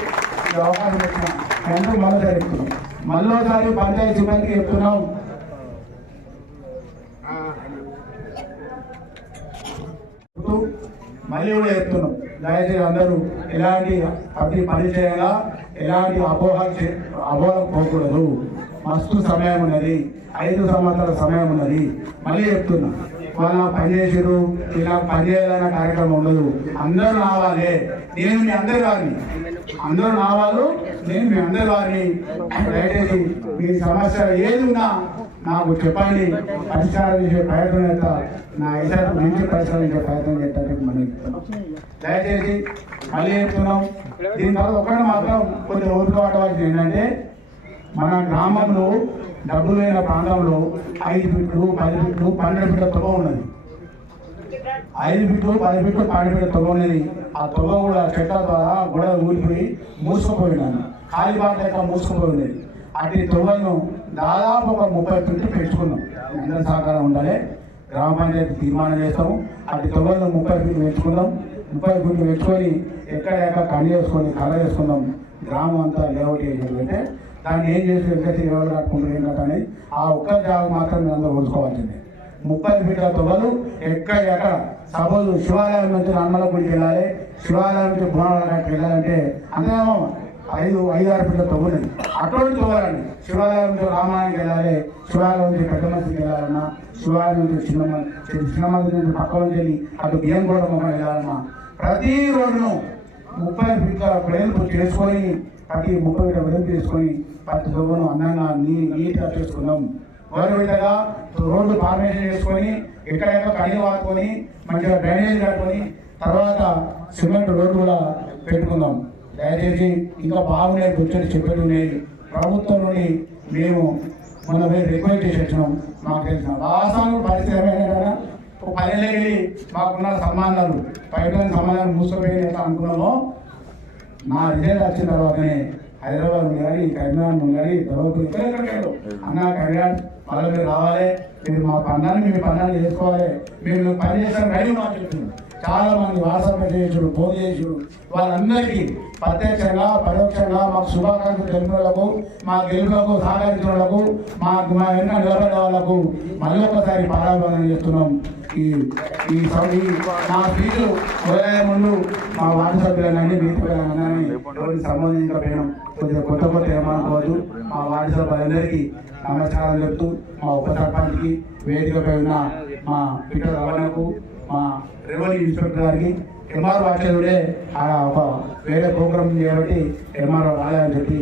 ఈ అవకాశం వచ్చిన అందరూ మరోసారి చెప్తున్నాం. మరోసారి పంచాయతీ సిబ్బందికి చెప్తున్నాం, మళ్ళీ కూడా చెప్తున్నాం, దయచేసి అందరూ ఎలాంటి ప్రతి పని చేయాలా, ఎలాంటి అపోహలకు పోకూడదు. మస్తు సమయం ఉన్నది, 5 సంవత్సరాల సమయం ఉన్నది. మళ్ళీ చెప్తున్నా, వాళ్ళు నాకు పని చేసారు ఇలా పని చేయాలన్న కార్యక్రమం ఉండదు. అందరూ రావాలి, నేను మీ అందరి వారిని, అందరూ రావాలి, నేను మీ అందరి వారిని. దయచేసి మీ సమస్య ఏది ఉన్నా నాకు చెప్పండి, పరిష్కారం చేసే ప్రయత్నం చేస్తా. నా ఇతరులకు మంచి పరిష్కరించే ప్రయత్నం చేస్తానికి మనం దయచేసి మళ్ళీ చెప్తున్నాం. దీని తర్వాత ఒకటి మాత్రం కొంచెం ఓర్చుకోవటం ఏంటంటే, మన గ్రామంలో డబ్బులు లేని ప్రాంతంలో 5 ఫీట్లు 10 ఫీట్లు 12 ఫీట్ల తొగ ఉన్నది. 5 ఫీట్లు 10 ఫీట్లు 12 ఫీట్ల తొగ ఉన్నది. ఆ తొగ కూడా చెట్ల ద్వారా గొడవ ఊడిపోయి మూసుకుపోయినాను, ఖాళీ బాట లెక్క మూసుకుపోయి ఉండేది. అటు తొగను దాదాపు ఒక 30 ఫీట్లు పెంచుకున్నాం. అందరి సహకారం ఉండాలి, గ్రామ పంచాయతీ తీర్మానం చేస్తాము. అటు తొగను 30 ఫీట్లు పెంచుకుందాం. 30 ఫీట్లు పెంచుకొని ఎక్కడెక్కడ కళ్ళు చేసుకొని కళ చేసుకుందాం. గ్రామం అంతా లేఅవుట్ చేసి దాన్ని ఏం చేసి వెంకటేశ్వర ఎవరు కట్టుకుంటారు ఏం కట్టని ఆ ఒక్క జాగ మాత్రం మీరు అందరూ ఉంచుకోవాల్సిందే. 30 ఫీట్ల తొగలు ఎక్కడ సభలు శివాలయం నుంచి నమ్మల గుడికి వెళ్ళాలి, శివాలయం నుంచి భువనాలకి వెళ్ళాలంటే అంతేమో 5-6 ఫీట్ల తొగలు అటువంటి తొగలండి. శివాలయం నుంచి రామాయణకి వెళ్ళాలి, శివాలయం నుంచి పెద్ద మనిషికి వెళ్ళాలన్నా, శివాలయం నుంచి చిన్న మంది నుంచి పక్క నుంచి వెళ్ళి అటు బియ్యం కూడా మొక్కలు వెళ్ళాలన్నా ప్రతి రోజును 30 ఫీట్ల వెడల్పు చేసుకొని, ప్రతి 30 ఫీట్ల వెడల్పు చేసుకొని ప్రతి తొగను అందంగా నీట్గా చేసుకుందాం. గవర్నమెంట్గా రోడ్డు ఫార్మేషన్ చేసుకొని ఎక్కడెక్కడ కడిగి వాడుకొని మంచిగా డ్రైనేజ్ కట్టుకొని తర్వాత సిమెంట్ రోడ్డు కూడా పెట్టుకుందాం. దయచేసి ఇంకా బాగున్నాయి, కూర్చొని చెప్పేది ఉన్నాయి. ప్రభుత్వం నుండి మేము మన రిక్వెస్ట్ చేసి వచ్చినాం. మాకు తెలిసిన రాష్ట్రానికి పరిస్థితి ఏమైనా కదా 10 ఏళ్ళకి వెళ్ళి మాకున్న సంబంధాలు పైపులైన సంబంధాలు మూసుకుపోయి అనుకున్నామో, నా రిజల్ట్ వచ్చిన తర్వాతనే హైదరాబాద్ ఉంది కానీ కరీంనగర్ ఉంది కానీ దొరకదు ఎక్కడెక్కడికెళ్ళు అన్న కళ్యాణ్ మళ్ళీ మీరు రావాలి, మీరు మా పన్నాన్ని మీ పన్నాన్ని చేసుకోవాలి, మీరు పని చేసిన రైలు మాకు చెప్తున్నాం. చాలా మంది వాట్సాప్ చేసుడు ఫోన్ చేసుడు వాళ్ళందరికీ ప్రత్యక్షంగా పరోక్షంగా మాకు శుభాకాంక్షలు తెలిపిన వాళ్ళకు, మా గెలుపులకు సహకరించిన వాళ్ళకు, మా వెంట నిలబడ్డ వాళ్ళకు మళ్ళీ ఒకసారి పాదాభివందనం చేస్తున్నాం. మా స్పీచ్ మొదలయ్యే ముందు మా వార్డు సభ్యులన్నీ వీటి సంబంధించకపోయినాం. కొద్దిగా కొత్త ఏమనుకోవద్దు. మా వార్డు సభ్యులందరికీ నమస్కారం చెప్తూ మా ఉప సర్పంచ్కి, వేదికపై ఉన్న మా పిటర్ రమణకు, మా రెవెన్యూ ఇన్స్పెక్టర్ గారికి, ఎంఆర్ఓ ఆచార్యుడే ఒక వేరే ప్రోగ్రామ్ చేయబట్టి ఎంఆర్ఓ రాలేదని చెప్పి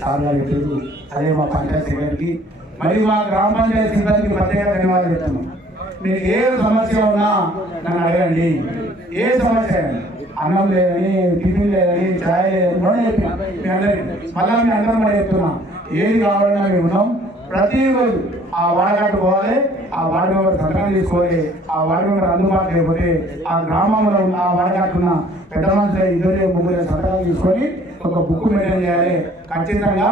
సార్ గారు చెప్పారు. అదే మా పంచాయతీ సెక్రటరీకి మరియు మా గ్రామ పంచాయతీ సిబ్బందికి ప్రత్యేక ధన్యవాదాలు చెప్తున్నాం. మీరు ఏ సమస్య ఉన్నా నన్ను అడగండి. ఏ సమస్య అన్నం లేదని, టిఫిన్ లేదని, ఛాయ్ లేదని చెప్పిన మీ అందరికీ మళ్ళీ మీ అందరం కూడా చెప్తున్నా, ఏది కావాలన్నా మేము ఉన్నాం. ప్రతిరోజు ఆ వాడగట్టు పోవాలి, ఆ వార్డు మెంబర్ సంతకం తీసుకోవాలి. ఆ వార్డు మెంబర్ అందుబాటు లేకపోతే ఆ గ్రామంలో ఉన్న ఆ వాడగట్టున్న పెద్ద మనుషులు 2-3 సంతకాలు తీసుకొని ఒక బుక్ మెయింటైన్ చేయాలి. ఖచ్చితంగా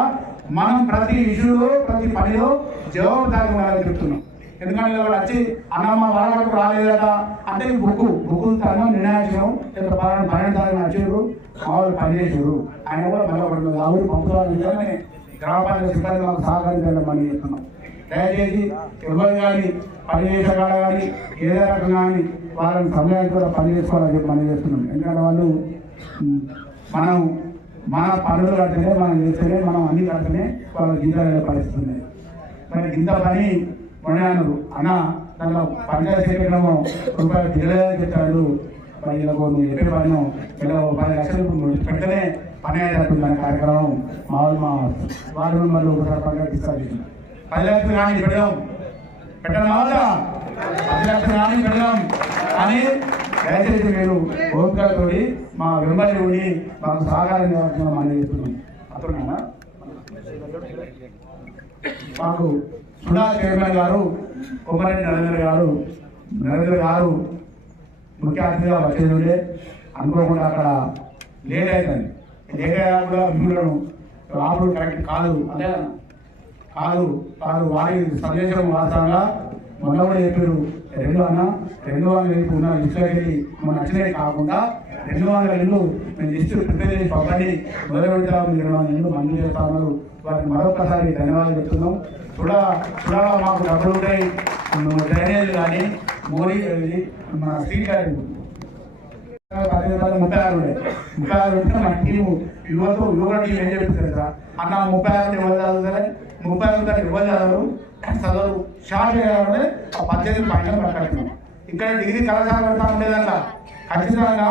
మనం ప్రతి ఇష్యూలో ప్రతి పనిలో జవాబుదారీ ఉండాలని చెప్తున్నాం. ఎందుకంటే వాళ్ళు వచ్చి అన్న మా వాడగట్టు రాలేదట అంటే బుక్ తన నిర్ణయించడం 12 తారీఖున వచ్చారు, మామూలు పనిచేసారు. ఆయన కూడా మళ్ళీ ఆవిడ పంపుతారని గ్రామ పంచాయతీ సిబ్బంది మాకు సహకరించాలని మనం చెప్తున్నాం. దయచేసి ఎవరు కానీ పని చేసే కాడ కానీ ఏదో రకంగా కానీ వాళ్ళని సమయానికి కూడా పని చేసుకోవాలని చెప్పి మనం చేస్తున్నాం. ఎందుకంటే వాళ్ళు మన పనులు కడితేనే మనం చేస్తేనే మనం అన్ని కడితేనే వాళ్ళ జీతాలు పరిస్థితి ఉన్నాయి. మరి ఇంత పని ఉన్నాను అన్న దాంట్లో పంచాయతీ సెక్రటరీ రూపాయలు తెలియదని చెప్పాడు. మరి ఇలాగో నువ్వు చెప్పే పన్ను ఇలా 10 లక్షలు పెడితేనే పని అయ్యేటట్టుంది అనే కార్యక్రమం మా వార్డు మెంబర్లు ఒకసారి పండుగ డిస్కస్ చేసింది. 10 లక్షలు కానీ పెడదాం వల్ల 10 లక్షలు కానీ పెడదాం అని దయచేసి మీరు ఓపికతో మా వెంబడి ఉండి మాకు సహకారం చేయాల్సిన మనం చేస్తున్నాం. అర్థమైనా మాకు సుడా చైర్మన్ గారు కొమ్మరెడ్డి నరేంద్ర గారు ముఖ్య అతిథిగా వచ్చేది ఉండే అనుకోకుండా అక్కడ లేట్ అవుతుంది. లేట్ అయినా కూడా మిమ్మల్ని రాబుడు కరెక్ట్ కాదు అంటే కాదు వారి సందేశం వాస్తవంగా మొన్న కూడా చెప్పారు 200 ఇల్లు ఉన్న లిస్టులోకి వెళ్ళి మన నచ్చినవి కాకుండా 200 ఇల్లు మేము లిస్టు ప్రిపేర్ చేసి పంపండి, మొదలు పెడతాం, 200 ఇల్లు మంజూరు చేస్తా ఉన్నారు. వారికి మరొకసారి ధన్యవాదాలు చెప్తున్నాం. చూడా మాకు డబ్బులు ఉంటాయి, డ్రైనేజ్ కానీ మోరీ మన స్ట్రీట్ గారి 36 ఉండే 36 ఉంటే మన టీము యువత టీం ఏం చెప్తుంది కదా అన్న 36 ఇవ్వాలి చదువుతారే 36 ఇవ్వాలి చదవరు షార్ట్ చేయాలంటే ఆ 18 పైన మాట్లాడుతున్నాం. ఇక్కడ డిగ్రీ కళాశాల పెడతా ఉండేదంట. ఖచ్చితంగా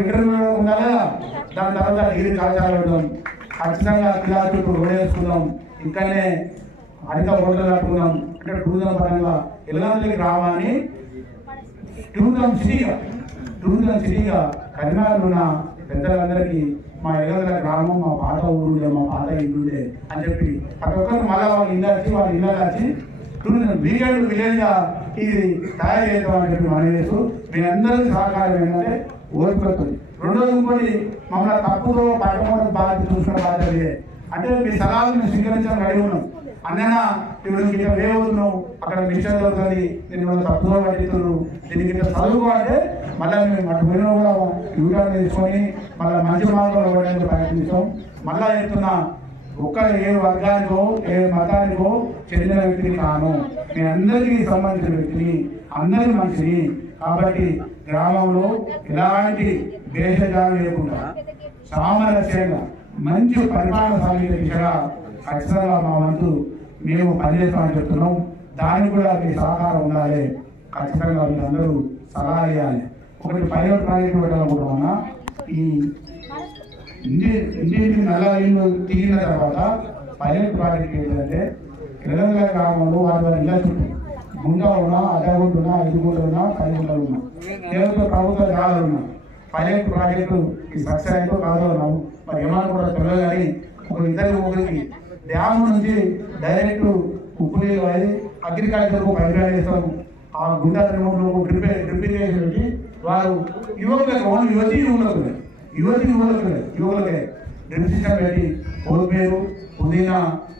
ఇంటర్వ్యూ ఉండాలి కదా, దాని తర్వాత డిగ్రీ కళాశాల పెడదాం. ఖచ్చితంగా కిలా చుట్టూ రోడ్ వేసుకుందాం, ఇక్కడనే హరిత హోటల్ కట్టుకుందాం. అంటే టూరిజం పరంగా ఎల్లంపల్లి గ్రామాన్ని టూరిజం సిటీగా కరీంనగర్ ఉన్న పెద్దలందరికీ మా ఎల్లంపల్లి గ్రామం మా పాత ఊరుండే, మా పాత ఇల్లుండే అని చెప్పి ప్రతి ఒక్కరు మళ్ళీ వాళ్ళ ఇల్లు వచ్చి టూరిజం వీకెండ్ విలేజ్గా ఇది తయారు చేద్దామని చెప్పి మనం చేస్తూ మీ అందరికీ సహకారం ఏంటంటే ఓడిపోతుంది. రెండోది ఇంకోటి మమ్మల్ని తప్పుతో పట్టడం బాధ్యత చూసిన బాధ్యత అంటే మీ సలహాలను స్వీకరించడం రెడీ ఉన్నాం. అన్న ఇప్పుడు ఇట్లా వేవుతున్నావు, అక్కడ మిషన్ అవుతుంది, నేను మన తప్పుదో పట్టిస్తున్నావు, దీనికి ఇట్లా చదువుకో అంటే మళ్ళీ మేము అటు పోయినా కూడా యూటర్న్ తీసుకొని మళ్ళీ మంచి మార్గంలో పడడానికి ప్రయత్నిస్తాం. మళ్ళీ చెప్తున్నా, ఒక్క ఏ వర్గానికో ఏ మతానికో చెందిన వ్యక్తిని కాను, మీ అందరికీ సంబంధించిన వ్యక్తిని, అందరి మనిషిని. కాబట్టి గ్రామంలో ఎలాంటి భేషజాలు లేకుండా సామరస్యంగా మంచి పరిపాలన సాగించే దిశగా ఖచ్చితంగా మా వంతు మేము పనిచేస్తామని చెప్తున్నాం. దానికి కూడా మీ సహకారం ఉండాలి. ఖచ్చితంగా మీరందరూ సలహా ఇవ్వాలి. ఒకటి పైలట్ ప్రాజెక్టు పెట్టాలనుకుంటున్నా. ఈ ఇంటికి నల్ల ఇల్లు తీరిన తర్వాత పైలట్ ప్రాజెక్ట్ ఏంటంటే తెలంగాణ గ్రామంలో వారి ఇళ్ళ చుట్టూ గుండా ఉన్నా, అడ్డగుంటున్నా, ఎదుగుంటూ ఉన్నా, పైగుంటలు ఉన్నా, ఏదైతే ప్రభుత్వ జాగాలు ఉన్నా పైలట్ ప్రాజెక్టు సక్సెస్ అయిందో కాదో ఉన్నాము మరి ఏమన్నా కూడా తెలియదు. కానీ ఒక ముగ్గురికి డ్యామ్ నుంచి డైరెక్ట్ ఉప్పు నీళ్ళు అది అగ్రికల్చర్కు పైపులైన్ చేస్తాము. ఆ గుండా డ్రిప్పింగ్ చేసి వారు యువకులకే డ్రిప్ సిస్టమ్ పెట్టి కొత్తిమీర, పుదీనా,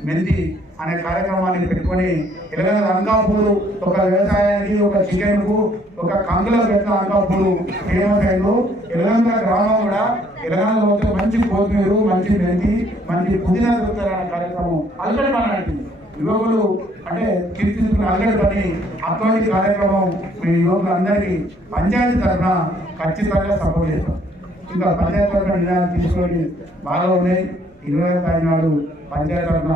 మెంతి అనే కార్యక్రమాన్ని పెట్టుకొని తెలంగాణ అంకాపూలు ఒక వ్యవసాయానికి, ఒక చికెన్కు, ఒక కంకులకు పెట్టిన అంకాపూలు ఫేమస్ అయిందో తెలంగాణ గ్రామం కూడా తెలంగాణలో పోతే మంచి కొత్తిమీర, మంచి మెంతి, మంచి పుదీనా దొరుకుతారనే కార్యక్రమం అల్గడి పని అంటుంది. యువకులు అంటే కీర్తిస్తున్న అల్గడి పని అటువంటి కార్యక్రమం మీ యువకులందరికీ పంచాయతీ తరఫున ఖచ్చితంగా సపోర్ట్ చేస్తాం. ఇంకా పంచాయతీ తరఫున నిర్ణయాలు తీసుకొని బాగా ఉన్నాయి. 20వ తారీఖు నాడు పంచాయతీ తరఫున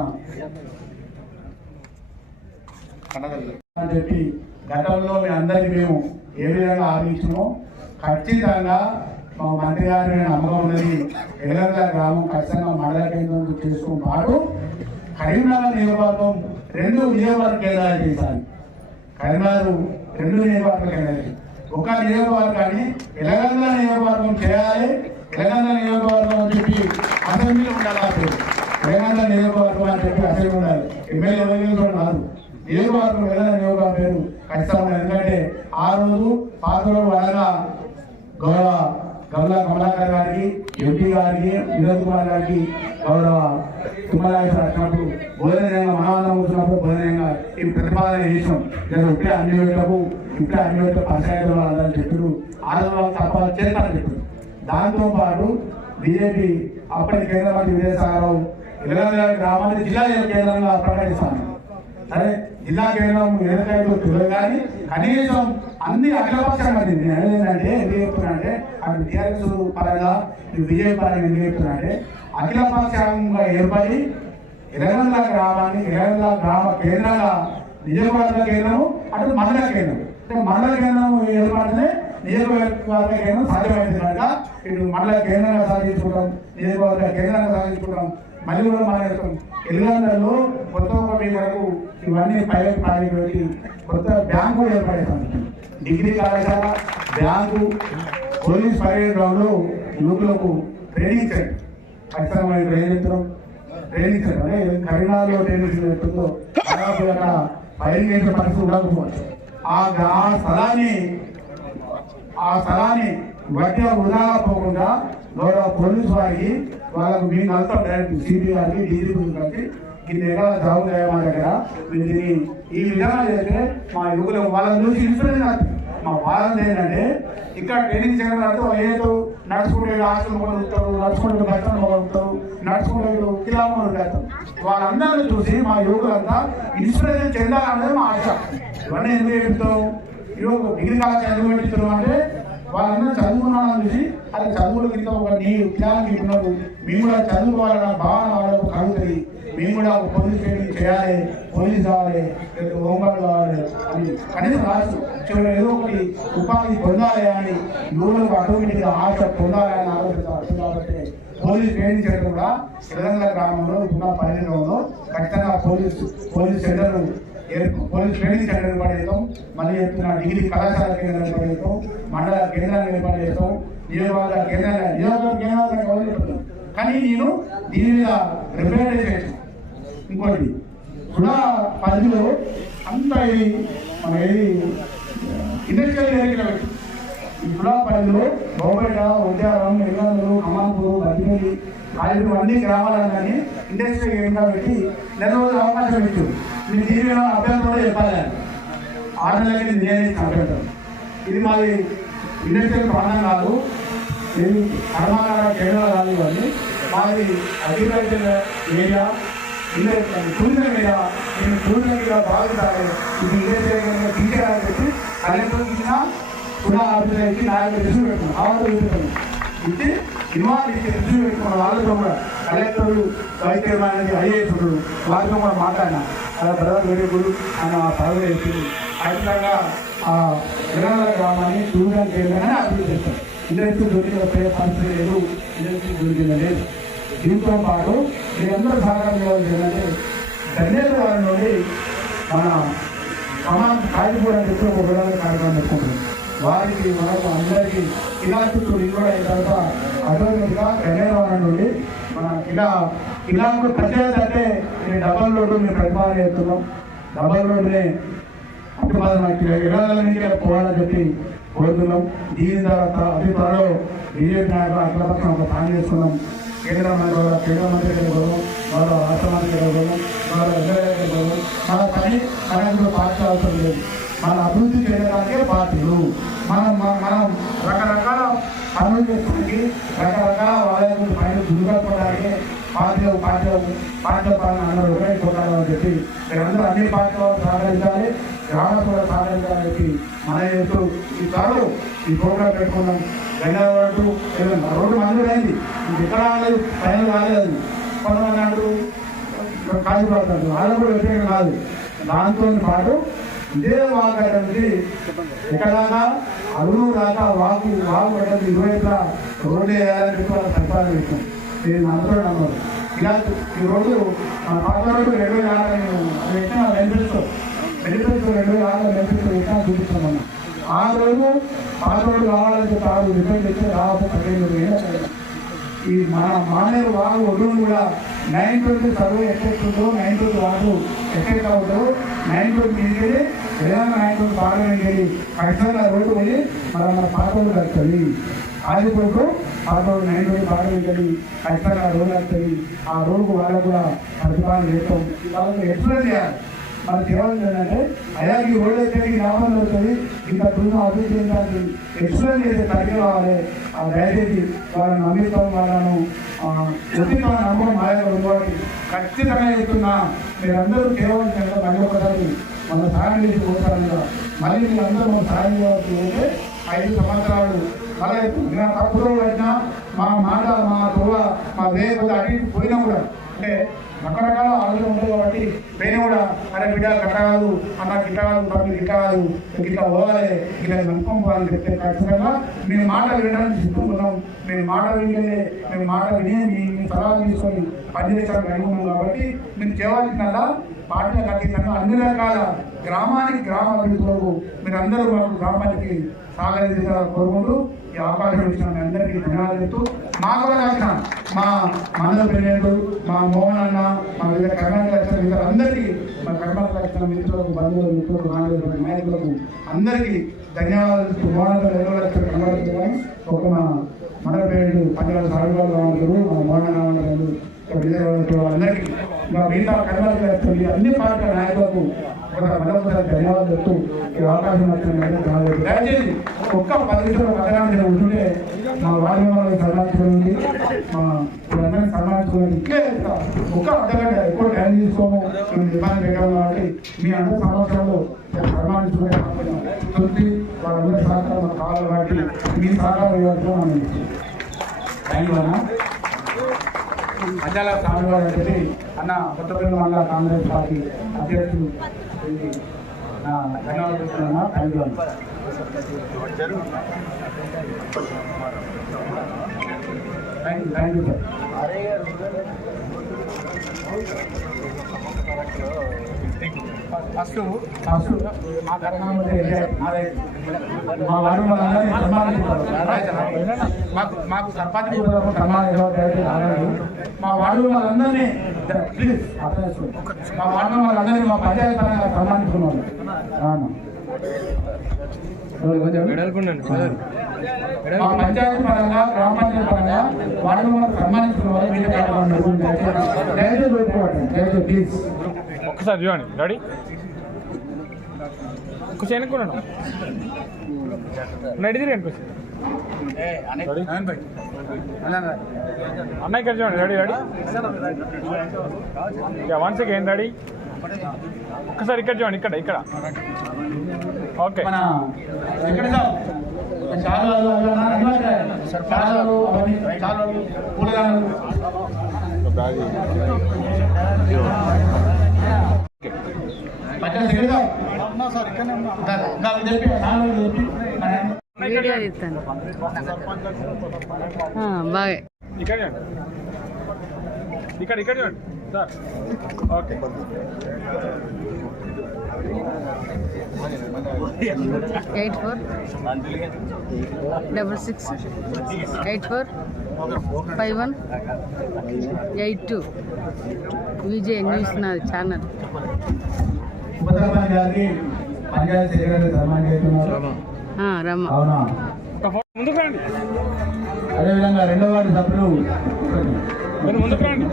అని చెప్పి గతంలో మీ అందరికీ మేము ఏ విధంగా ఆలోచించామో ఖచ్చితంగా మా మంత్రి గారి నమ్మకం ఉన్నది. ఎల్లంపల్లి గ్రామం ఖచ్చితంగా మండల కేంద్రం చేసుకుని పాటు కరీంనగర్ నియోజకవర్గం 2 నియోజకవర్గ కేంద్రాలు చేశారు. కరీంనగర్ 2 నియోజకవర్గ కేంద్రాలు, ఒక నియోజకవర్గాన్ని ఎల్లంపల్లి నియోజకవర్గం చేయాలి. ఎల్లంపల్లి నియోజకవర్గం అని చెప్పి అసెంబ్లీ ఉండాలి. ఎల్లంపల్లి నియోజకవర్గం అని చెప్పి అసెంబ్లీ ఉండాలి. ఎమ్మెల్యే ఎవరు కాదు, నియోజకవర్గం ఎల్లంపల్లి నియోజకవర్గం పేరు ఖచ్చితంగా. ఎందుకంటే ఆ రోజు పాత్రలో వడగా గౌరవ గౌరవ కమలాకర్ గారికి, ఎంపీ గారికి, వినోద్ కుమార్ గారికి, గౌరవ తుమ్మలాగేశ్వర వచ్చినప్పుడు భోజనంగా మనవాదం కూర్చున్నప్పుడు భోజనంగా ఈ ప్రతిపాదన చేసాం. నేను ఇప్పుడే అన్ని వేటకు పంచాయతీలో వాళ్ళని చెప్పారు. ఆందోళన తప్ప చేస్తారని చెప్పారు. దాంతోపాటు బీజేపీ అప్పటి కేంద్ర మంత్రి విజయసాగరరావు ఎల్లంపల్లి గ్రామాన్ని జిల్లా కేంద్రంగా ప్రకటిస్తాను. సరే, జిల్లా కేంద్రం ఎన్నికైతే తెలియదు కానీ కనీసం అన్ని అఖిలపక్షంగా నేను ఏంటంటే ఎందుకు చెప్తున్నానంటే అక్కడ టీఆర్ఎస్ పరంగా బీజేపీ పరంగా ఎందుకు చెప్తున్నానంటే అఖిలపక్షంగా ఏర్పడి ఎల్లంపల్లి గ్రామాన్ని ఎల్లంపల్లి గ్రామ కేంద్రంగా నియోజకవర్గ కేంద్రము అటు మండల కేంద్రం, మండల కేంద్రం ఏర్పడితే నియోజకవర్గ కేంద్రం సాధ్యమైంది కనుక ఇటు మండల కేంద్రంగా సాధించుకుంటాం, నియోజకవర్గ కేంద్రంగా సాధించుకుంటాం. మళ్ళీ కూడా మన ఎల్లంపల్లిలో కొత్త వరకు ఇవన్నీ ప్రైవేట్ ప్రాజెక్టు పెట్టి కొత్త బ్యాంకు ఏర్పడేస్తాం. డిగ్రీ కళాశాల, బ్యాంకు, పోలీస్ పరేడ్ గ్రౌండ్లో యువకులకు ట్రైనింగ్ సెంటర్ ఖచ్చితంగా ట్రైనింగ్ సెంటర్ అంటే కరీంనగర్లో ట్రైనింగ్ సెంటర్లో దాదాపు అక్కడ ఫైరింగ్ చేసే పరిస్థితి ఉండకపోవచ్చు. ఆ స్థలాన్ని వడ్డీ వృధాగా పోకుండా గౌరవ పోలీసు వారికి వాళ్ళకు మీ నలుతాం డైరెక్ట్ సిపి గారికి, డీజీపీ గారికి ఇన్ని ఎకరాల జాబు మా దగ్గర దీన్ని ఈ విధంగా చేస్తే మా యువకులకు వాళ్ళని చూసి ఇన్స్పిరేషన్ అవుతుంది. మా వాళ్ళని ఏంటంటే ఇక్కడ ట్రైనింగ్ సెంటర్ అంటే వాళ్ళు ఏదో నడుచుకుంటే హాస్టల్ మొదలుతారు, నడుచుకుంటే బట్టలు మొదలుతారు, నడుచుకుంటే కిలోమీటర్లు పెడతారు. వాళ్ళందరినీ చూసి మా యువకులంతా ఇన్స్పిరేషన్ చెందాలనేది మా ఆశ. ఇవన్నీ ఎందుకు చెప్తాం, యువకు డిగ్రీ కాలేజ్ ఎందుకు పెట్టిస్తాం అంటే వాళ్ళందరూ చదువుకున్నాడని చూసి అది చదువుల కింద ఒక నీ విధానం ఇస్తున్నారు. మేము కూడా చదువుకోవాలన్న భావన వాళ్ళకు కలుగుతుంది. మేము కూడా ఒక పోలీస్ ట్రైనింగ్ చేయాలి, పోలీస్ కావాలి, హోంగార్డ్ కావాలి అని కనీసం రాదు. చివరి ఏదో ఒకటి ఉపాధి పొందాలి అని యువకులకు ఆటోమేటిక్గా ఆశ పొందాలి అని ఆలోచిస్తారు. కాబట్టి పోలీస్ ట్రైనింగ్ సెంటర్ కూడా తెలంగాణ గ్రామంలో ఉన్న పల్లెల్లో ఖచ్చితంగా police centre police training centre ఏర్పాటు చేస్తాం. మళ్ళీ చెప్తున్న డిగ్రీ కళాశాల కేంద్రాలు ఏర్పాటు చేస్తాం, మండల కేంద్రాలు ఏర్పాటు చేస్తాం, నియోజకవర్గ కేంద్రాలు చెప్తున్నాం. కానీ నేను దీని మీద రిప్రజెంటేషన్ ఇంకోటి కూడా పరిధిలో అంతా ఇది మన ఏది ఇండస్ట్రియల్ ఏరియా ఈ కూడా పరిధిలో బొమ్మపేట, ఉద్యానం, ఎల్లందరూ, కమాన్పూరు, బద్దిపల్లి, కాయలు అన్ని గ్రామాలని ఇండస్ట్రియల్ ఏరియా పెట్టి నెల రోజులు అవకాశం పెట్టు. మీరు దీని మీద అభ్యర్థులు కూడా చెప్పాలి. 6 నెలలకి నేనే అభ్యర్థం. ఇది మాది ఇండస్ట్రియల్ ప్రాంతం కాదు, ఇది కర్మాగార కేంద్రాలు కాదు. ఇవన్నీ మాది అగ్రికల్చర్ ఏరియా, టూరిజం ఏరియా. నేను టూరిజం ఏరియా బాగుంటారు. ఇది ఇండస్ట్రియల్ టీచర్ పెట్టి కలెక్టర్ ఇచ్చిన కూడా ఆఫీసర్ ఇచ్చి నాయకులు రిసీవ్ పెట్టుకున్నాను. ఆవాలు ఇచ్చి ఇన్వాల్వ్ ఇచ్చి రిసీవ్ పెట్టుకున్న వాళ్ళతో కూడా కలెక్టర్లు, వైస్ చైర్మన్, ఐఏఎస్ వాళ్ళతో కూడా మాట్లాడినా. అలా బ్రదర్ వెరీ గుడ్ అని ఆ పదవి వేసి ఖచ్చితంగా ఆ తెలంగాణ గ్రామాన్ని టూరిజం కేంద్రంగానే అభివృద్ధి చేస్తాం. ఇండస్ట్రీ దొరికిన పరిస్థితి లేదు, ఇండస్ట్రీ దొరికిందండి. దీంతో పాటు మీరందరూ సహకారం చేయాల్సి ఏంటంటే ధన్యత వారి నుండి మన సమాజం కాయకూడని చెప్పి ఒక విధాన కార్యక్రమం పెట్టుకుంటున్నాం. వారికి మనకు అందరికీ ఇలా చుట్టూ కూడా అయిన తర్వాత అటోమేటిక్గా ధన్యవాదాల నుండి మన ఇలాంటి ప్రత్యేకత అంటే నేను డబల్ రోడ్డు మేము ప్రతిపాదన చేస్తున్నాం. డబల్ రోడ్డునే ఇళ్ళ పోవాలని చెప్పి కోరుతున్నాం. దీని తర్వాత అతి త్వరలో బీజేపీ నాయకులు అఖిలపక్షం ఒక ప్లాన్ చేసుకున్నాం. కేంద్ర మంత్రి గౌరవం, గౌరవ రాష్ట్ర మంత్రి గౌరవం, గౌరవ ఎమ్మెల్యే గౌరవం. మన పని మనకు పార్టీ అవసరం లేదు. మన అభివృద్ధి చేయడానికే పార్టీలు. మనం రకరకాల పనులు చేసుకోవడానికి, రకరకాల వాళ్ళ పైన దుర్గపడడానికి పార్టీలు పాలన అందరూ ఒకటే చూడాలని చెప్పి మీరందరూ అన్ని పార్టీలు సహకరించాలి, గ్రామాలు కూడా సహకరించాలని చెప్పి మన చేస్తూ ఈ సార్లు ఈ ప్రోగ్రాం పెట్టుకున్నాం. ధన్యవాదాలు. రోడ్డు మంజూరు అయింది, ఎక్కడ రాలేదు, పైన రాలేదు. కొంతమంది అంటూ కాలిపోతారు, వాళ్ళకు కూడా వ్యతిరేకం కాదు. దాంతో పాటు ఇదే వాగు నుంచి ఎక్కడాగా అరువు దాకా వాగు పడ్డది. ఇరువైపులా రోడ్డు వేయాలని చెప్పి వాళ్ళ ప్రతిపాదన ఇస్తాం. ఇది అందరూ నమ్మరు. ఇలా ఈ రోడ్డు పాత రోడ్డు 2006 పెట్టిన బెనిఫిట్స్ 2006 బెనిఫిట్స్ పెట్టినా చూపిస్తామన్నా. ఆ రోజు పాత రోడ్డు కావాలని చెప్పి ఆ రోజు రిపేర్ చేస్తే రావచ్చు 15 ఈ మన మానేరు వాగు ఒడ్డును కూడా 920 సర్వే ఎఫెక్ట్ ఉందో, 920 వాగు ఎఫెక్ట్ అవుతుందో, 920 మీదకెళ్ళి ఏదైనా 920 పార్లమెంట్ వెళ్ళి ఖచ్చితంగా రోడ్డు వెళ్ళి మన పాత రోడ్డు కలుగుతుంది. ఆదిపోటు పాత రోడ్డు 920 పార్లమెంట్ వెళ్ళి ఖచ్చితంగా రోడ్డు వస్తుంది. ఆ రోడ్డుకు వాళ్ళకు కూడా ప్రతిపాదన చేస్తాం. వాళ్ళకి ఎక్స్ప్లెయిన్ చేయాలి. మనకు ఏమైంది ఏంటంటే అయ్యా ఈ రోడ్డు అయితే లాభం అవుతుంది, ఇంకా టూరిజం అభివృద్ధి చేయడానికి ఎక్స్ప్లెయిన్ చేసే తగ్గి కావాలి. దయచేసి వాళ్ళని నమ్మిస్తాం, వాళ్ళను ఉచిత నమ్మకం మా యొక్క ఉండాలి. ఖచ్చితంగా చెప్తున్నా, మీరందరూ కేవలం మళ్ళీ మన సాయం చేసి పోతారు. మళ్ళీ మీరందరూ మన సాయం చేయవచ్చు అంటే 5 సంవత్సరాలు మళ్ళీ నా తప్పుడు వచ్చినా మా మాట మా తువ్వ మా వేయ అటు పోయినా కూడా అంటే రకరకాల ఆలోచన ఉంటాయి. కాబట్టి నేను కూడా అరే బిడ్డ గట్ట కాదు అన్న గిట్ట కాదు, మీరు గిట్ట కాదు, గిట్లా పోవాలి, ఇట్లా నమ్మకం పోవాలని చెప్తే ఖచ్చితంగా మేము మాట వినడానికి సిద్ధుకున్నాం. మేము మాట విని మీ సలహాలు తీసుకొని పనిచేయడానికి అనుకున్నాం. కాబట్టి మీరు చేయవలసిందల్లా పార్టీలకు అతీతంగా అన్ని రకాల గ్రామ అభివృద్ధులకు మీరు అందరూ మాకు గ్రామానికి సహకరించాలని కోరుకుంటూ ఈ అవకాశం ఇచ్చిన మీ అందరికీ ధన్యవాదాలు చెప్తూ మాకు వచ్చిన మా మండల ప్రెసిడెంట్, మా మోహన్ అన్న, మా వివిధ కర్ణాటక వచ్చిన అందరికీ, మా కర్ణాటక వచ్చిన మిత్రులకు, బంధువులు, మిత్రులకు, నాయకులకు అందరికీ ధన్యవాదాలు. మోహన్ ఒక మా మండల ప్రెసిడెంట్ పంచాయతీ సాగుబాబు రావంటారు, మా మోహన్ రావంటారు, అందరికీ మా మిగతా కర్ణాటక వచ్చిన అన్ని పార్టీల నాయకులకు మరొకసారి ధన్యవాదాలు చెప్తూ ఈ అవకాశం వచ్చిన దయచేసి ఒక్క 10 నిమిషాలు పట్టణాన్ని ఉంటుంటే మా వారి వాళ్ళకి సన్మానించుకోండి, మా అందరినీ సన్మానించుకోండి. ఇట్లే ఒక్క అర్ధగంట ఎక్కువ టైం తీసుకోము, మేము నిర్మాణం పెట్టాము. కాబట్టి మీ అందరి సంవత్సరాలు సన్మానించుకునే తృప్తి వాళ్ళందరి సహకారం మాకు కావాలి. కాబట్టి మీ సహకారం ఇవ్వాల్సిన మనం థ్యాంక్ యూ అన్న. అజాల స్వామివారు అని చెప్పి అన్న కొత్తపల్లి మండల కాంగ్రెస్ పార్టీ అధ్యక్షులు ధన్యవాదాలు చెప్తున్నా. Thank you. Thank you sir. First మా కార్యక్రమం మా వారు వాళ్ళందరినీ సన్మానించారు. మాకు సర్పంచ్ మా వార్డు వాళ్ళందరినీ ప్లీజ్ మా వార్డు వాళ్ళందరినీ మా పంచాయతీ పరంగా సన్మానించుకున్నారు. మా పంచాయతీ పరంగా గ్రామ పంచాయతీ పరంగా వార్డు వాళ్ళకి సన్మానించుకున్నారు. దయచేసి ప్లీజ్ ఒక్కసారి చూడండి రెడీ కొంచెం అనుకున్నాను నడిది అనిపిస్తుంది అన్న ఇక్కడ చూడండి ready ready one second ready ఒక్కసారి ఇక్కడ చూడండి ఇక్కడ ఓకే వీడియో తీస్తాను బాగా ఇక్కడ చూడండి సార్ ఓకే 8466845182 విజయ్ న్యూస్ నాది ఛానల్. పంచాయతీ సెక్రటరీ సన్మానం చేస్తున్నారు. అవునా? ముందుకు రండి. అదేవిధంగా రెండో వార్డు సభ్యులు ముందుకు రండి.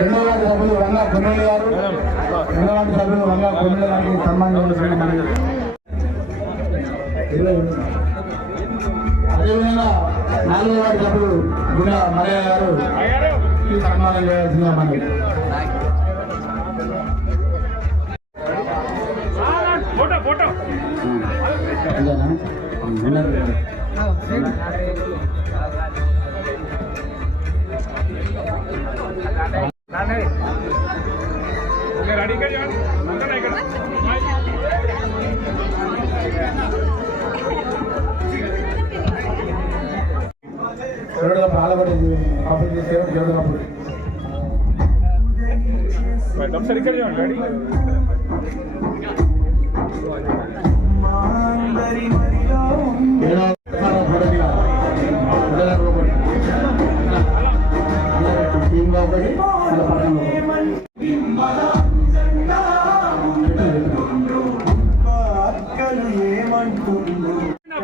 రెండో వార్డు సభ్యులు రంగా కొన్నెల్లి గారు రెండో వార్డు సభ్యులు రంగా కొన్నెల్లి గారికి సన్మానం చేస్తున్నారు. అదేవిధంగా నాలుగో వార్డు సభ్యులు గుండా మరయ్య గారు సన్మానం చేయాల్సిందిగా మనకి. ఫోటో రెడీ ఇక్కడ జోడుగా పాల్గొని కంప్లీట్ చేసేవారు జోడుగా ఒకసారి ఇక్కడ చూడండి రెడీ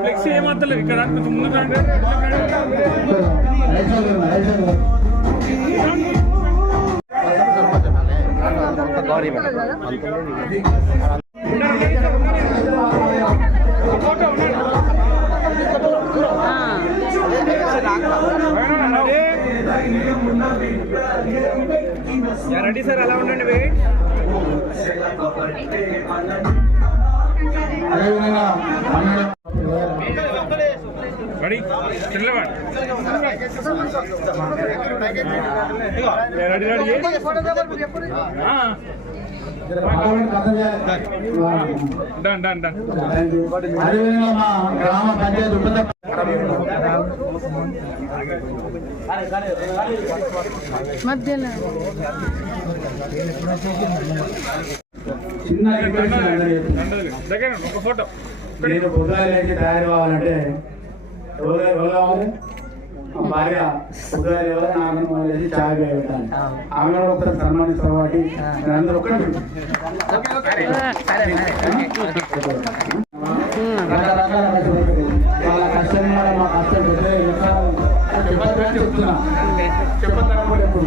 ఫ్లెక్సీ ఏమంతలేదు ఇక్కడ కొంచెం ముందు రండి. రెడీ సార్ అలా ఉండండి వెయిట్. రెడీ చిల్లవాడు ready ready done done done. అదేవిధంగా మా గ్రామ పంచాయతీ మధ్యలో చిన్న దగ్గర ఒక ఫోటో. నేను పొద్దుగాల లేచి తయారు కావాలంటే రోజు కావాలి మా భార్య పొద్దుగాల కావాలి ఆమె లేచి ఛాయ్ పెట్టాను. ఆమె కూడా ఒకసారి సన్మానిస్తాం కాబట్టి అందరూ ఒక్కటి రకరకాల వాళ్ళ కష్టం మా కష్టం చెప్తున్నా చెప్పతాను కూడా ఎప్పుడు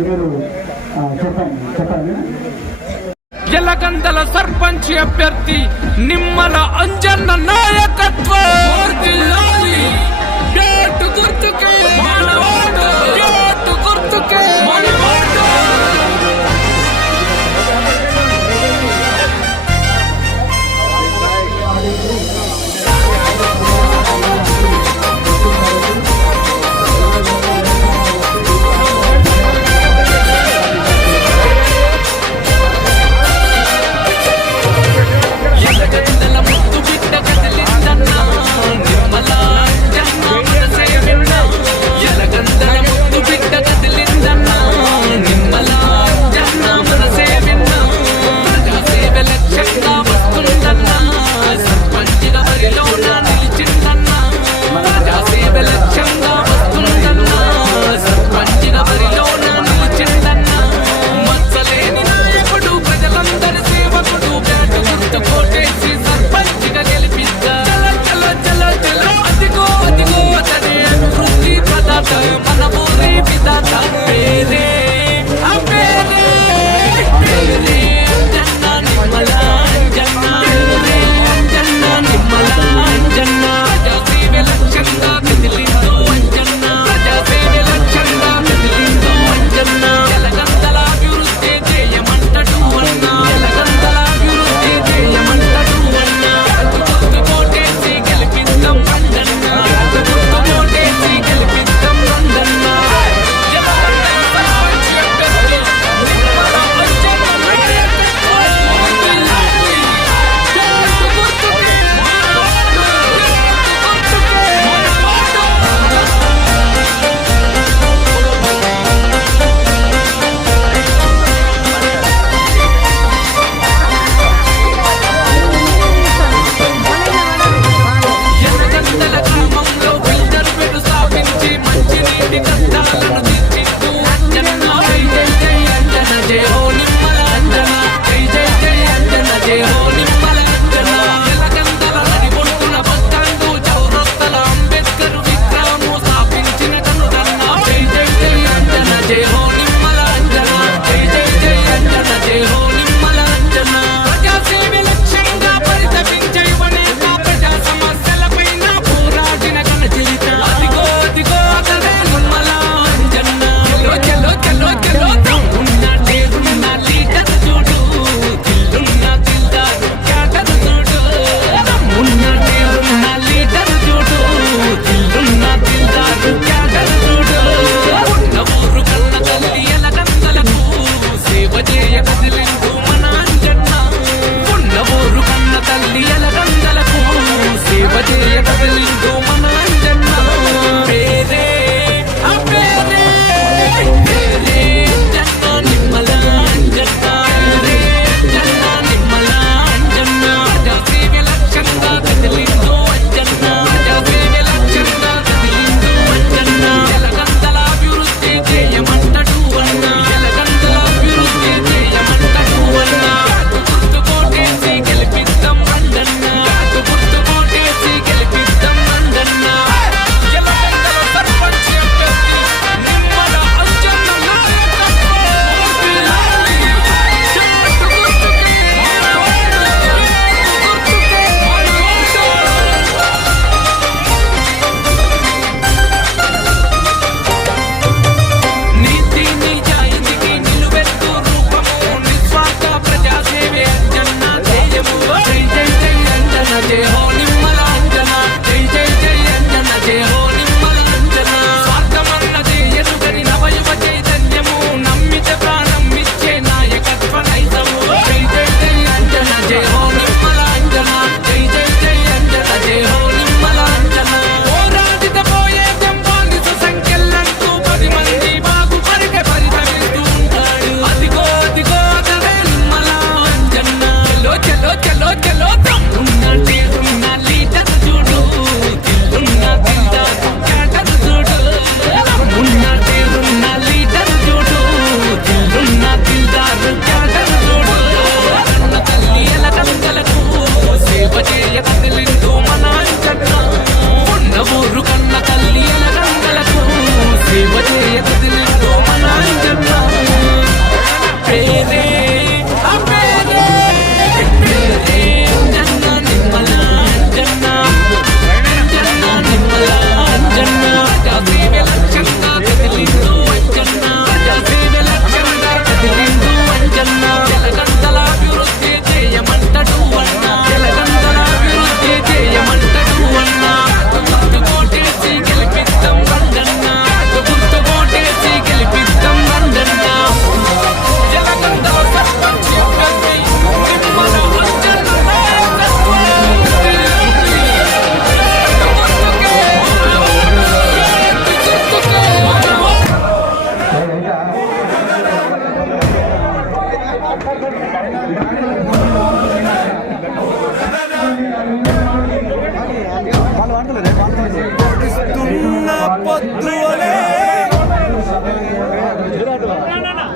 మీరు చెప్పండి. ఎలగందల సర్పంచ్ అభ్యర్థి నిమ్మల అంజన్న నాయకత్వం గుర్తుకే గుర్తుకే ఎలగందల ముద్దు బిడ్డ కదిలిందన్నా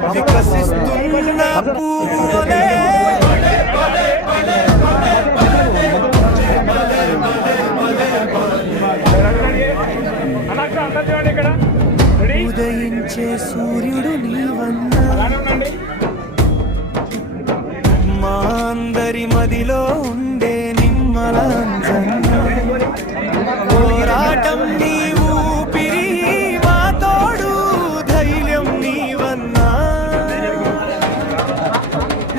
వికసిస్తున్న పూలే ఉదయించే సూర్యుడు నీవన్నా మా అందరి మదిలో ఉండే నిమ్మల పోరాటం నీ ఊపిరి మా తోడు ధైర్యం నీవన్నా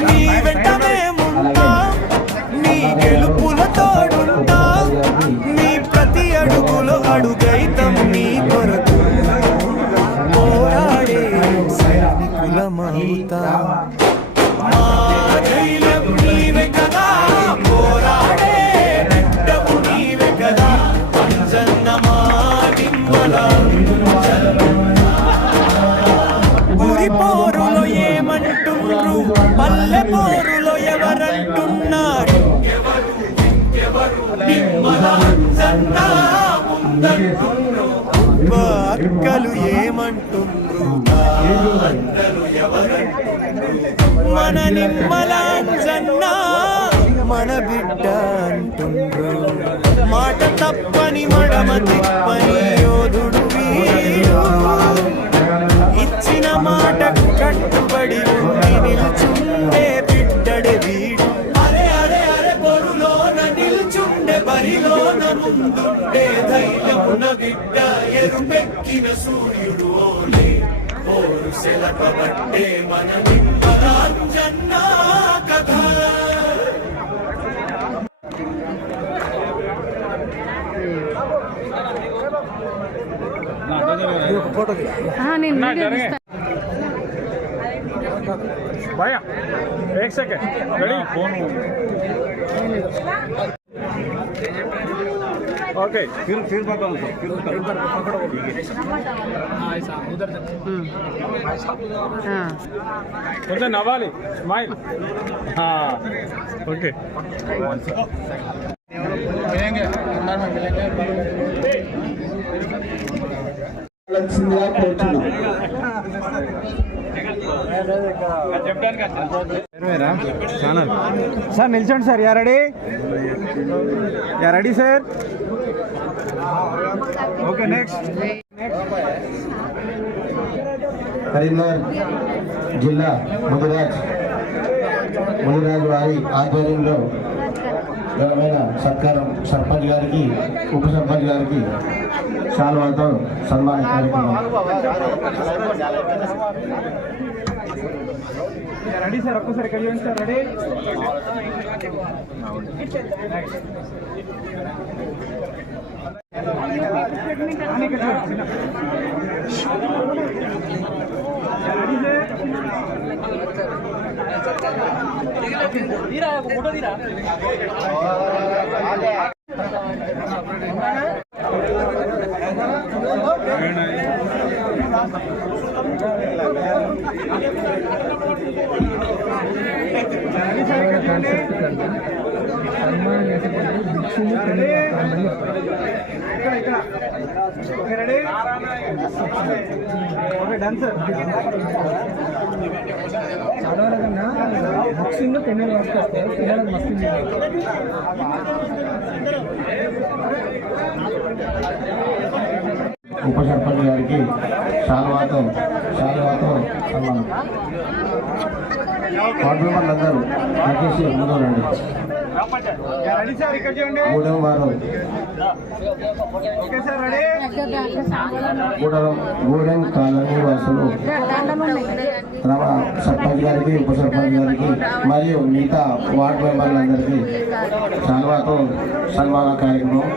నీ వెంట మేముంటాం నీ గెలుపుల తోడుంటాం నీ ప్రతి అడుగులో అడుగైతం నీ కొరకు పోరాడే సైనికులమవుతాం మా ధైర్యం నీవే కదా పోరాడే రెడ్డము నీవే కదా అంజన్న మా నిమ్మల గురి పోరులో ఏమంటుండ్రు పల్లె పోరులో ఎవరంటున్నారు నిమ్మల అంజన్న ముందంటుండ్రు అక్కలు ఏమంటుండ్రు అందరూ ఎవరంటుండ్రు మన నిమ్మలాంజన్న మన బిడ్డ అంటుండ్రు మాట తప్పని మడమ తిప్పని యోధుడు వీడు ఇచ్చిన మాటకు కట్టుబడి ఉండి నిల్చుండే బిడ్డడే వీడు అరే అరే అరే పొరులోన నిల్చుండే బరిలోన ముందుండే ధైర్యమున బిడ్డ ఎరుపెక్కిన సూర్యుడు ఓలే పోరు సెలపబట్టే మన నిమ్మలాంజన్న కథ भैया एक सेकंड रेडी फोन ओके फिर पकड़ो फिर पकड़ो उधर नवाली स्माइल हाँ ओके मिलेंगे अंदर में मिलेंगे సార్ నిల్చోండి sir yeah ready sir okay next Karimnagar జిల్లా ముదిరాజ్ వారి ఆధ్వర్యంలో ఘనమైన సత్కారం సర్పంచ్ గారికి ఉప సర్పంచ్ గారికి శాల్వాతో సన్మాన కార్యక్రమం రెడీ సార్ ఒక్కసారి ఇక్కడ చేయండి సార్ రెడీ డన్ సార్ చదవాలన్నా బుక్సింగ్ పిల్లలు వస్తాయి పిల్లలకు మస్తు ఉప సర్పంచ్ గారికి శాల్వాతో సన్మానం వార్డు మెంబర్లందరూ దయచేసి ముందు రండి మూడవ వారు గూడెం కాలనీ వాసులు సర్పంచ్ గారికి ఉప సర్పంచ్ గారికి మరియు మిగతా వార్డు మెంబర్లందరికీ శాల్వాతో సన్మాన కార్యక్రమం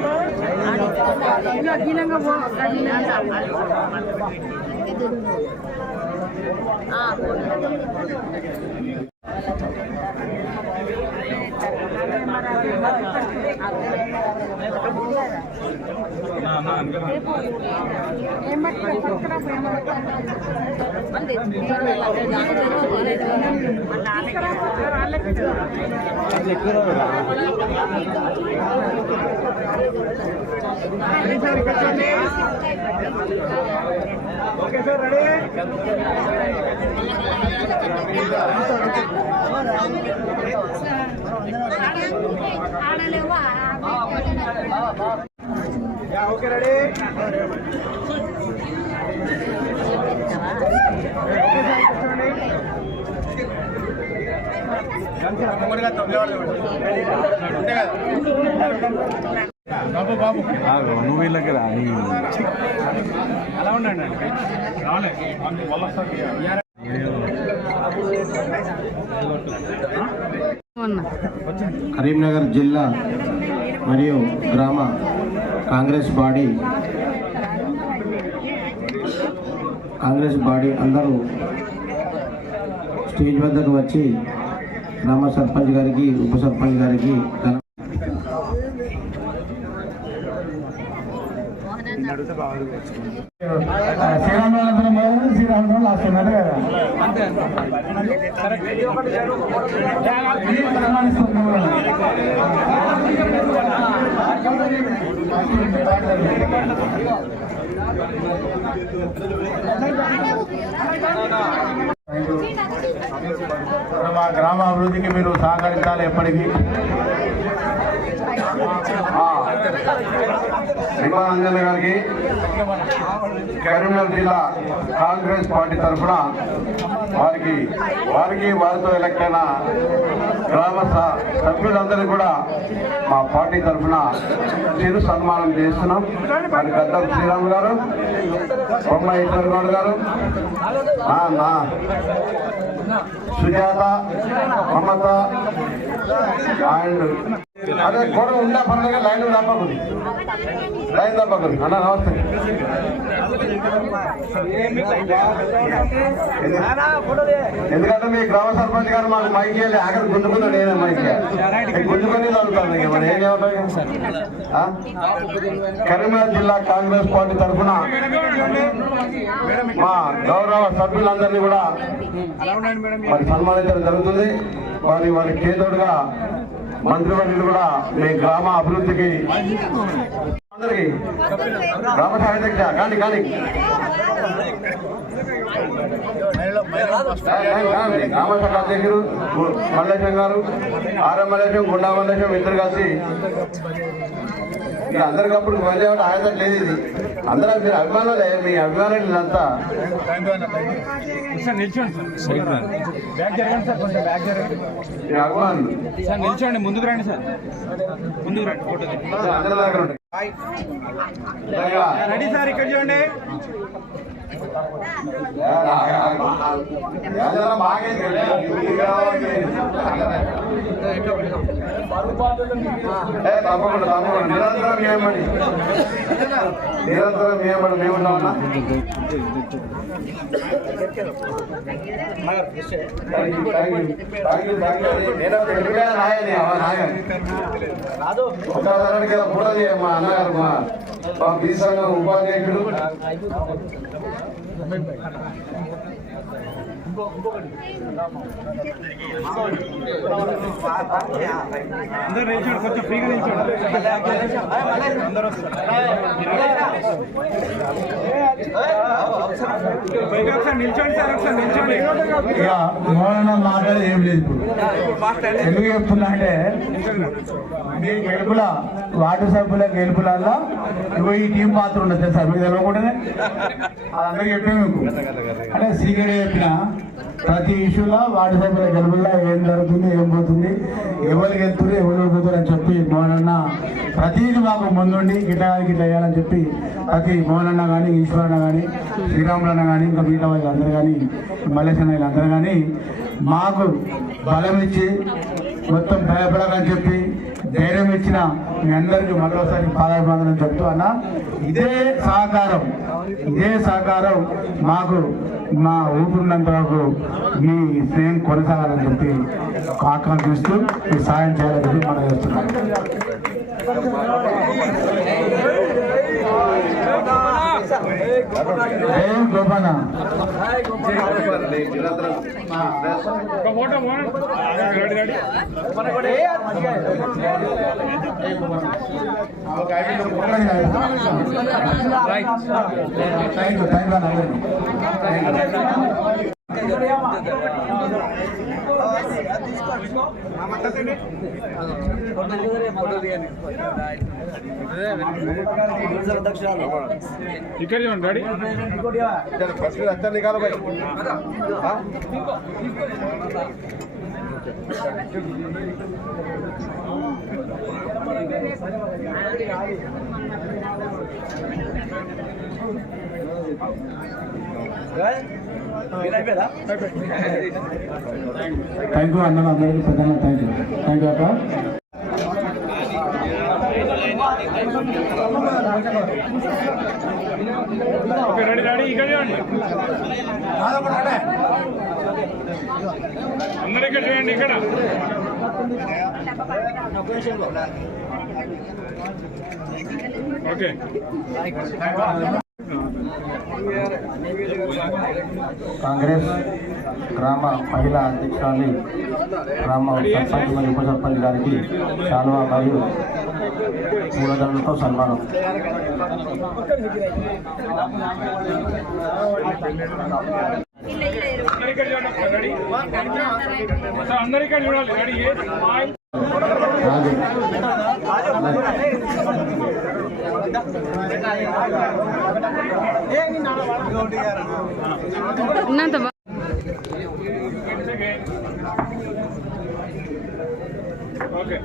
okay sir ready okay ready నువ్వు వీళ్ళకి రా అలా ఉండండి రాలే కరీంనగర్ జిల్లా మరియు గ్రామ కాంగ్రెస్ బాడీ అందరూ స్టేజ్ వద్దకు వచ్చి గ్రామ సర్పంచ్ గారికి ఉప సర్పంచ్ గారికి శ్రీరామరావు లాస్ట్ ఉన్నారు కదా మా గ్రామ అభివృద్ధికి మీరు సహకరించాలి ఎప్పటికీ. విమానంజన్ గారికి కరీంనగర్ జిల్లా కాంగ్రెస్ పార్టీ తరఫున వారితో ఎలక్ట్ అయిన గ్రామ సభ్యులందరికీ కూడా మా పార్టీ తరఫున చిరు సన్మానం చేస్తున్నాం. మరి గద్దం శ్రీరామ్ గారు, బొమ్మ ఈశ్వర్ గౌడ్ గారు, సుజాత, మమత అండ్ అదే కూడా ఉందా పర్లేదు లైన్ తప్పకుండా అన్న నమస్తే. ఎందుకంటే మీ గ్రామ సర్పంచ్ గారు మాకు మైక్ వెళ్ళి ఆఖరి గుంజుకున్నాడు. నేనే మైక్ గుంజుకొని చదువుతాను. ఇక మరి ఏం చేయమంటారు. కరీంనగర్ జిల్లా కాంగ్రెస్ పార్టీ తరఫున మా గౌరవ సభ్యులందరినీ కూడా మరి సన్మానించడం జరుగుతుంది. వారి చేతుడుగా మంత్రివర్యులు కూడా మీ గ్రామ అభివృద్ధికి అందరికి గ్రామ సహాయక కానీ గ్రామ శాఖ అధ్యక్షుడు మల్లేశం గారు, ఆర్ఎం మల్లేశం, గుండా మల్లేశం ఇద్దరు కలిసి మీరు అందరికప్పుడు వెళ్ళేవాడు ఆయన లేదు. ఇది అందరూ మీరు అభిమానులే, మీ అభిమానులు అంతా అభిమానులు నిల్చోండి. ముందుకు రండి సార్, ముందుకు రండి. ఫోటో అందరి దగ్గర ఉంటాయి. రెడీ సార్, ఇక్కడ చూడండి. తప్పకుండా నిరంతరం ఏమని మేమున్నామన్నా. ఒక్కసారికి కూడా మా అన్నగారు మా బీసంగా ఉపాధ్యక్షుడు అందరూ నిల్చోండి, కొంచెం ఫ్రీగా నిల్చోండి. అందరూ నిల్చోండి సార్, ఒకసారి నిల్చోండి. ఇక మోహన మాట్లాడేది ఏం లేదు. ఇప్పుడు ఎందుకు చెప్తున్నా అంటే మీ గెలుపుల వార్డు సభ్యుల గెలుపులలో ఈ టీం పాత్ర ఉండదు తెలుసా మీకు తెలియకుండానే. అదందరికీ చెప్పాను మీకు. అంటే సీక్రెట్ చెప్పిన ప్రతి ఇష్యూలో వార్డు సభ్యుల గెలుపుల్లో ఏం జరుగుతుంది, ఏం పోతుంది, ఎవరికి వెళ్తుంది, ఎవరు పోతారు అని చెప్పి మోహనన్న ప్రతిదీ మాకు ముందుండి గిట్లా వేయాలని చెప్పి ప్రతి మోహనన్న కానీ, ఈశ్వరన్న కానీ, శ్రీరాములన్న కానీ, ఇంకా మిగతా వాళ్ళు అందరూ కానీ, మల్లేశన్న వీళ్ళందరూ కానీ మాకు బలం ఇచ్చి మొత్తం భయపడకని చెప్పి ధైర్యం ఇచ్చిన మీ అందరికీ మరోసారి పాదాభివందనం చెప్తూ అన్న. ఇదే సహకారం మాకు మా ఊపిరినంత వరకు మీ స్నేహం కొనసాగాలని చెప్పి ఆకాంక్షిస్తూ మీ సాయం చేయాలని చెప్పి మనం చేస్తున్నాం. గోపాన థ్యాంక్ యూ. ఇక్కడ చూడండి డాడీ థ్యాంక్ యూ అన్న అందరికీ పెద్దన్న థ్యాంక్ యూ అక్క. ఓకే డాడీ ఇక్కడ చూడండి అందరు ఇక్కడ చూడండి ఇక్కడ ఓకే కాంగ్రెస్ గ్రామ మహిళా అధ్యక్షురాలి గ్రామ సర్పంచ్ మరియు ఉప సర్పంచ్ గారికి శాలువా మరియు పూలదండలతో సన్మానం. అందరు ఇక్కడ చూడాలి డాడీ ఉన్నంత ఓకే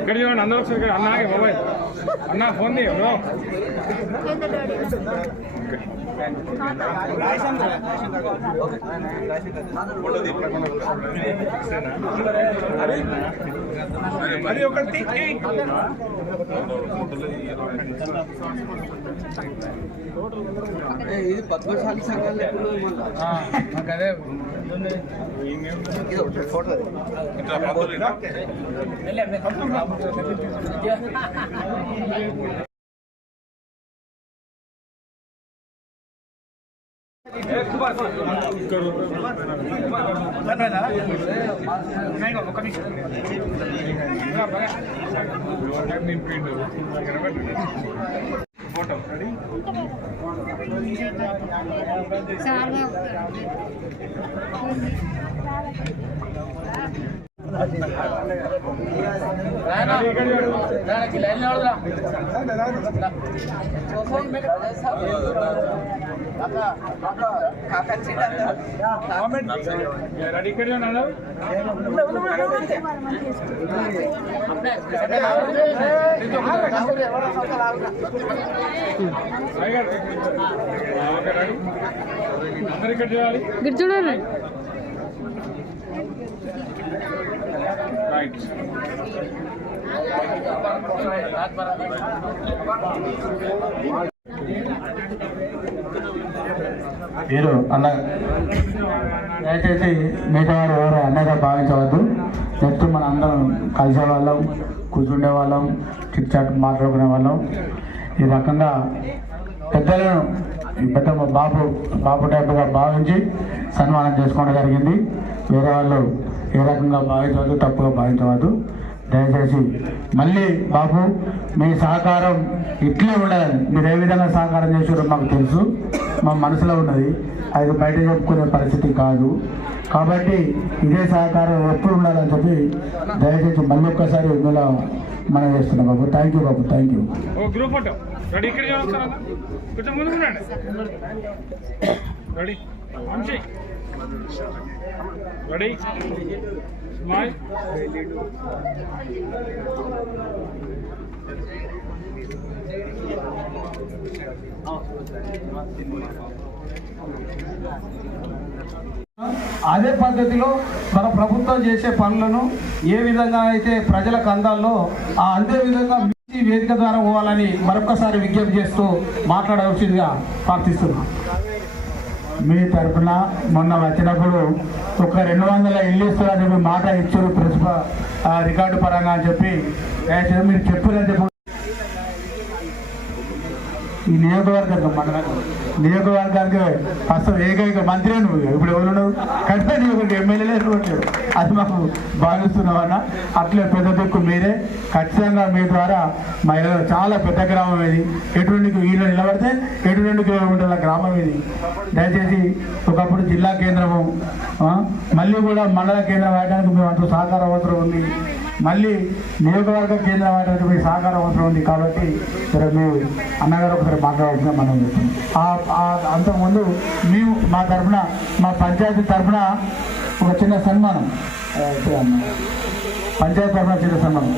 ఇక్కడ చూడండి అందరూ ఒకసారి ఇక్కడ అన్నాగే మొబైల్ అన్నా ఫోన్ ది బ్రో అది ఒకటి ఇది పద్మశాలి సంఘాలు అదే ఫోటో ఫోటో రెడీ రెడీ ఇక్కడ అందరు ఇక్కడ చూడాలి ఇక్కడ చూడాలి రైట్ మీరు అన్న దయచేసి మిగతా వారు ఎవరు అన్నగా భావించవద్దు. నెక్స్ట్ మన అందరం కలిసే వాళ్ళం, కూర్చుండే వాళ్ళం, చిట్ చాట్ మాట్లాడుకునే వాళ్ళం. ఈ రకంగా పెద్దలను పెద్ద బాబు టైపుగా భావించి సన్మానం చేసుకోవడం జరిగింది. వేరే వాళ్ళు ఏ రకంగా భావించవద్దు, తప్పుగా భావించవద్దు. దయచేసి మళ్ళీ బాబు మీ సహకారం ఇట్లే ఉండాలని, మీరు ఏ విధంగా సహకారం చేసారో మాకు తెలుసు, మా మనసులో ఉన్నది, అది బయట చెప్పుకునే పరిస్థితి కాదు. కాబట్టి ఇదే సహకారం ఎప్పుడు ఉండాలని చెప్పి దయచేసి మళ్ళీ ఒక్కసారి ఇందులో మనం చేస్తున్నాం బాబు. థ్యాంక్ యూ బాబు, thank you. Group photo ready ఇక్కడ కొంచెం ముందు ఉండండి రెడీ మంచి రెడీ స్మైల్ అదే పద్ధతిలో మన ప్రభుత్వం చేసే పనులను ఏ విధంగా అయితే ప్రజలకు అందాలో అంతే విధంగా వేదిక ద్వారా పోవాలని మరొకసారి విజ్ఞప్తి చేస్తూ మాట్లాడవలసిందిగా ప్రార్థిస్తున్నాం. మీ తరఫున మొన్న వచ్చినప్పుడు ఒక 200 ఇల్లు ఇస్తారని మాట ఇచ్చారు ప్రెస్ రికార్డు పరంగా అని చెప్పి దయచేసి మీరు చెప్పారని చెప్పి ఈ నియోజకవర్గం మండలం నియోజకవర్గానికి ఫస్ట్ ఏకైక మంత్రి నువ్వు ఇప్పుడు ఎవరు కడప నియోజకవర్గం ఎమ్మెల్యేలే ఇవ్వట్లేదు. అది మాకు భావిస్తున్నామన్న. అట్లే పెద్ద దిక్కు మీరే. ఖచ్చితంగా మీ ద్వారా మహిళలు చాలా పెద్ద గ్రామం ఇది. ఎటువంటి వీళ్ళు నిలబడితే 2 కిలోమీటర్ల గ్రామం ఇది. దయచేసి ఒకప్పుడు జిల్లా కేంద్రము మళ్ళీ కూడా మండల కేంద్రం వేయడానికి మేము అంత సహకారం అవసరం ఉంది. మళ్ళీ నియోజకవర్గ కేంద్రం వేయడానికి మీకు సహకారం అవసరం ఉంది. కాబట్టి మీరు అన్నగారు ఒకసారి మాట్లాడాల్సిన మనం చెప్తాం. అంతకుముందు మేము మా తరఫున మా పంచాయతీ తరఫున ఒక చిన్న సన్మానం, పంచాయతీ తరఫున చిన్న సన్మానం.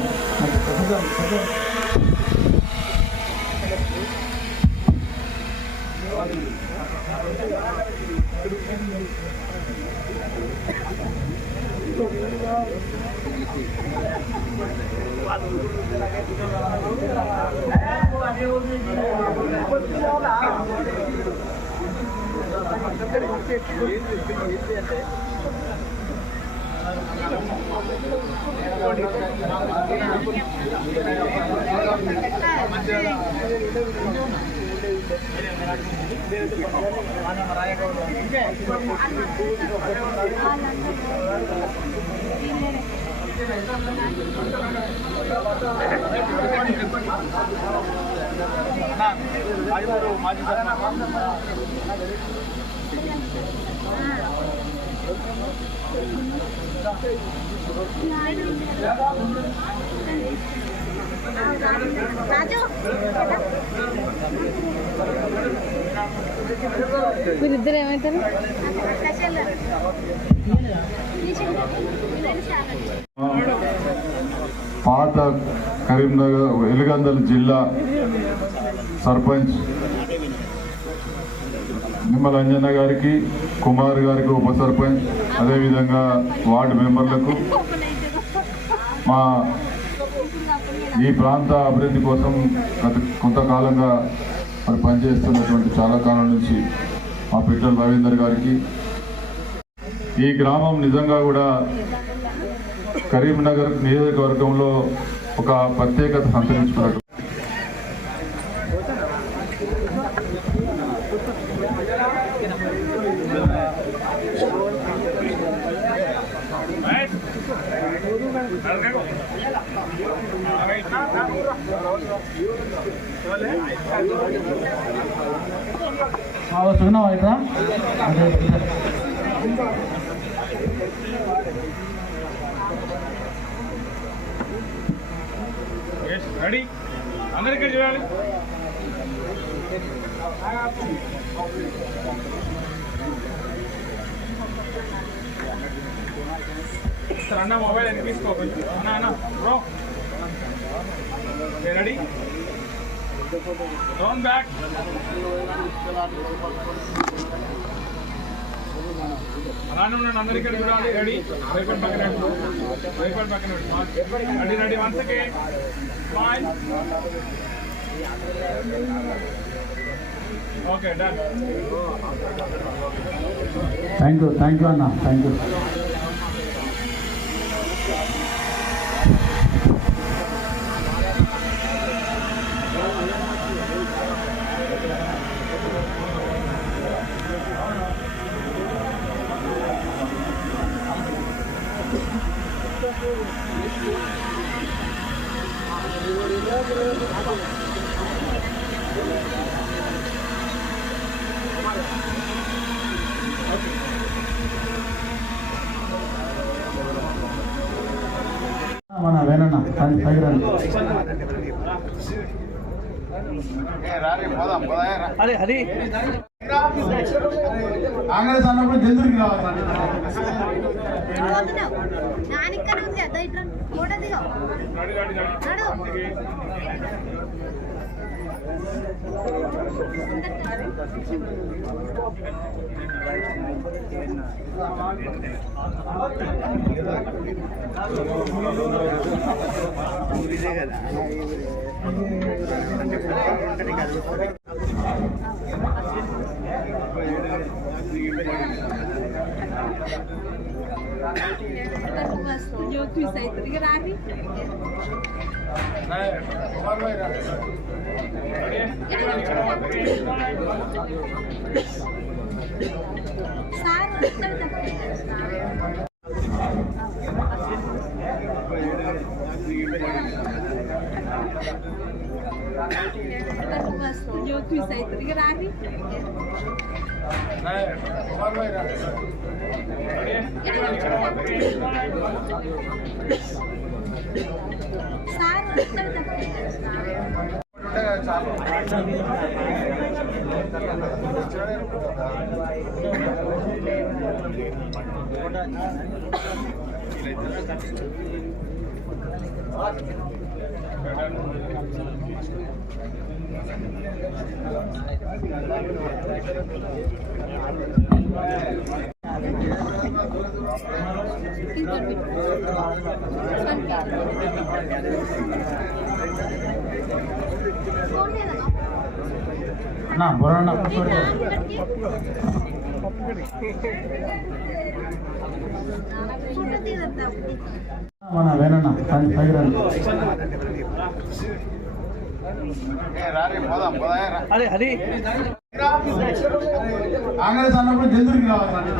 మీరిద్దరు ఏమవుతారు? పాత కరీంనగర్ వెలుగందల జిల్లా సర్పంచ్ నిమ్మల అంజన్న గారికి, కుమార్ గారికి ఉప సర్పంచ్, అదేవిధంగా వార్డు మెంబర్లకు, మా ఈ ప్రాంత అభివృద్ధి కోసం గత కొంతకాలంగా మరి పనిచేస్తున్నటువంటి చాలా కాలం నుంచి మా పిట్టల రవీందర్ గారికి, ఈ గ్రామం నిజంగా కూడా కరీంనగర్ నియోజకవర్గంలో ఒక ప్రత్యేకత సంతరించుకున్నట్టు. వస్తున్నావా ఇక్కడ? రెడీ, అందరు ఇక్కడ చూడాలి. సార్ అన్న మొబైల్ ఎంత తీసుకోవచ్చు అన్న? అన్న బ్రో రెడీ, డౌన్ బ్యాక్. అలానే ఉన్నాను, అందరు ఇక్కడ చూడాలి. రెడీ, వైపల్ పక్కన వైపల్ పక్కన ready ready 1 second. Fine. Okay, done. Thank you Anna, thank you. మన వేనన్న కాంగ్రెస్ అన్నప్పుడు జంతువుకి రావాలి. నా బుర్ర మన వేనన్న కాంగ్రెస్ అన్నప్పుడు జంతువుకి రావాలి.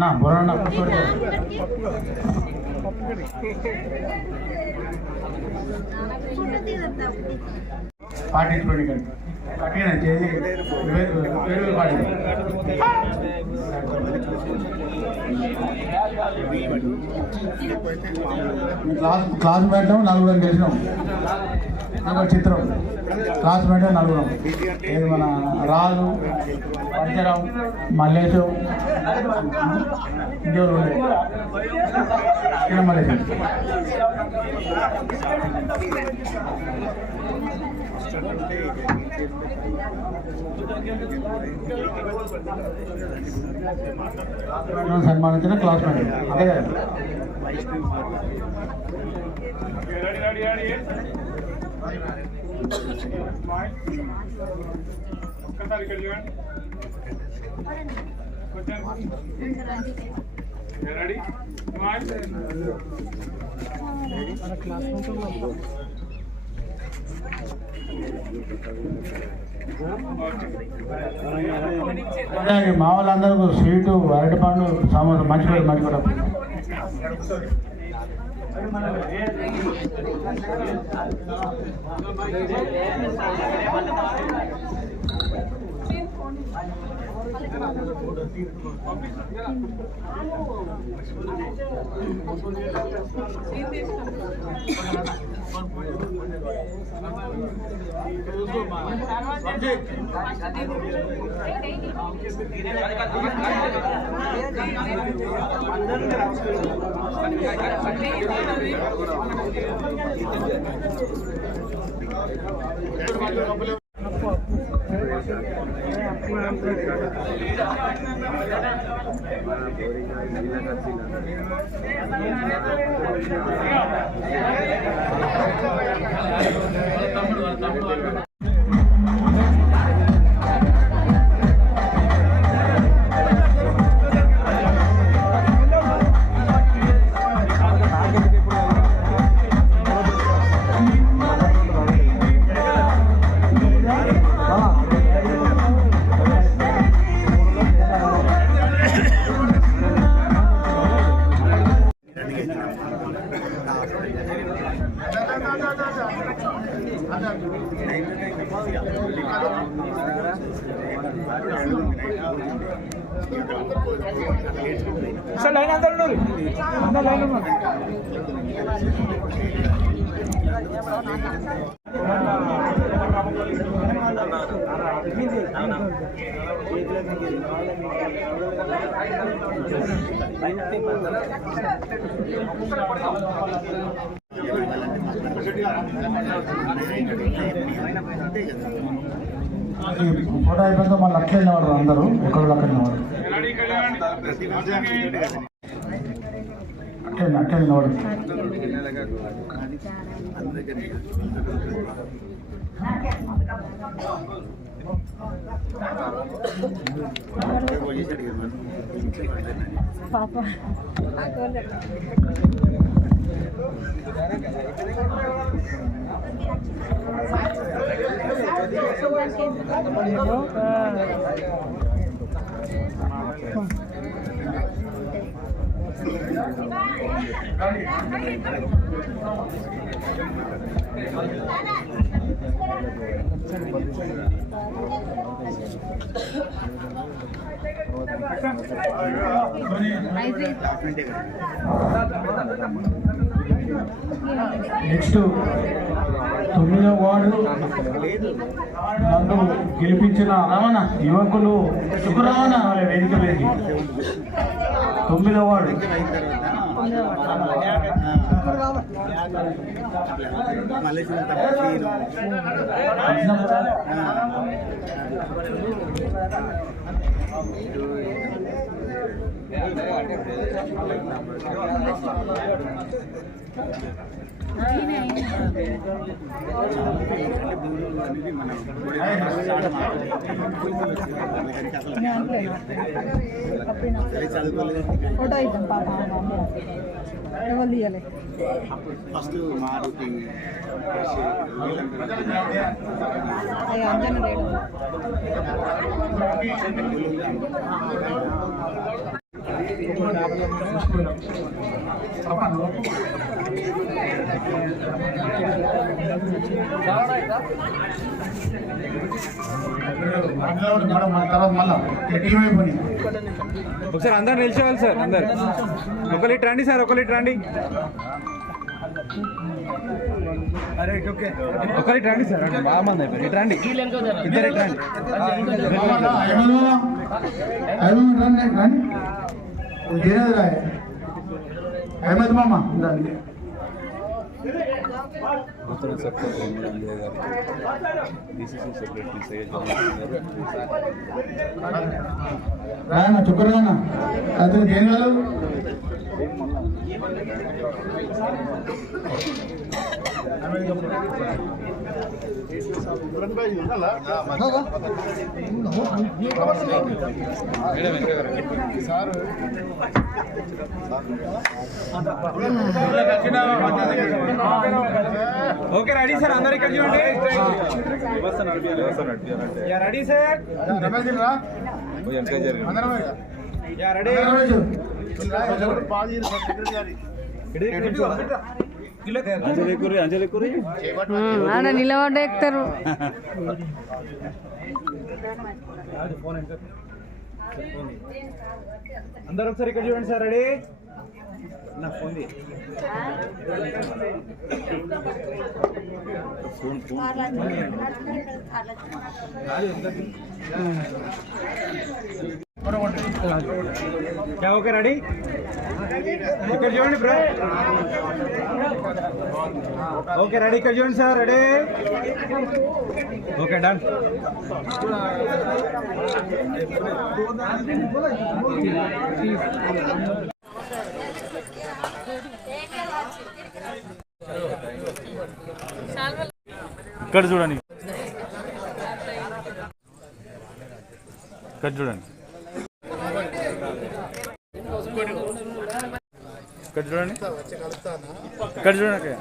నా బుర్ర పార్టిసిపేట్ కట్టిన చేసి పార్టీ క్లాస్మేట్ నలుగురం గెలిచినాం. ఒక చిత్రం క్లాస్మేట్ నలుగురం ఏది మన రాజు పంచరావు మల్లేశు ఇంకెవరు ఉండే మల్లేశు. సన్మానించిన క్లాస్మేట్ అదే కదా. ఒక్కసారి ఇక్కడ చూడండి. రెడీ మా వాళ్ళందరూ స్వీటు అరటిపండు సమోసా మంచిగా మంచిగా సార్ లైన్ అందరూ లైన్ ఉన్నారు. ఫోటో అయిపోయిందో మళ్ళీ అట్లే నిలబడరు అందరూ, ఒకరు అక్కడ నిలబడరు, అట్లే నిలబడరు. నెక్స్ట్ 9వ వార్డు నన్ను గెలిపించిన యువకులు సుఖరావణ వేదిక లేదు. 9వ వార్డు ఫోటో ఇద్దాం పాప ఎవరు తీయాలి. ఫస్ట్ మారుతి అంజన రేడు ఒకసారి అందరు నిలిచేవాళ్ళు సార్, అందరు ఒకరికి రండి సార్, ఒకరికి రండి, ఒకరికి రండి సార్, బాగా మంది అయిపోయి ఇటు రండి, ఇద్దరు ఇటు రండి. అహ్మద్ మామ రానా చుక్కరానా అతను జనగాలు ఓకే రెడీ సార్, అందరు ఇక్కడ చూడండి. రెడీ సార్, ఆడ నిలబడ్డ ఎక్కుతారు. అందరు ఒకసారి ఇక్కడ చూడండి సార్, రెడీ. నా ఫోన్ ఓకే రెడీ, ఇక్కడ చూడండి బ్రో. ఓకే రెడీ, ఇక్కడ చూడండి సార్, రెడీ. Okay done. ఇక్కడ చూడండి, ఇక్కడ చూడండి, ఇక్కడ చూడండి, ఇక్కడ చూడండి.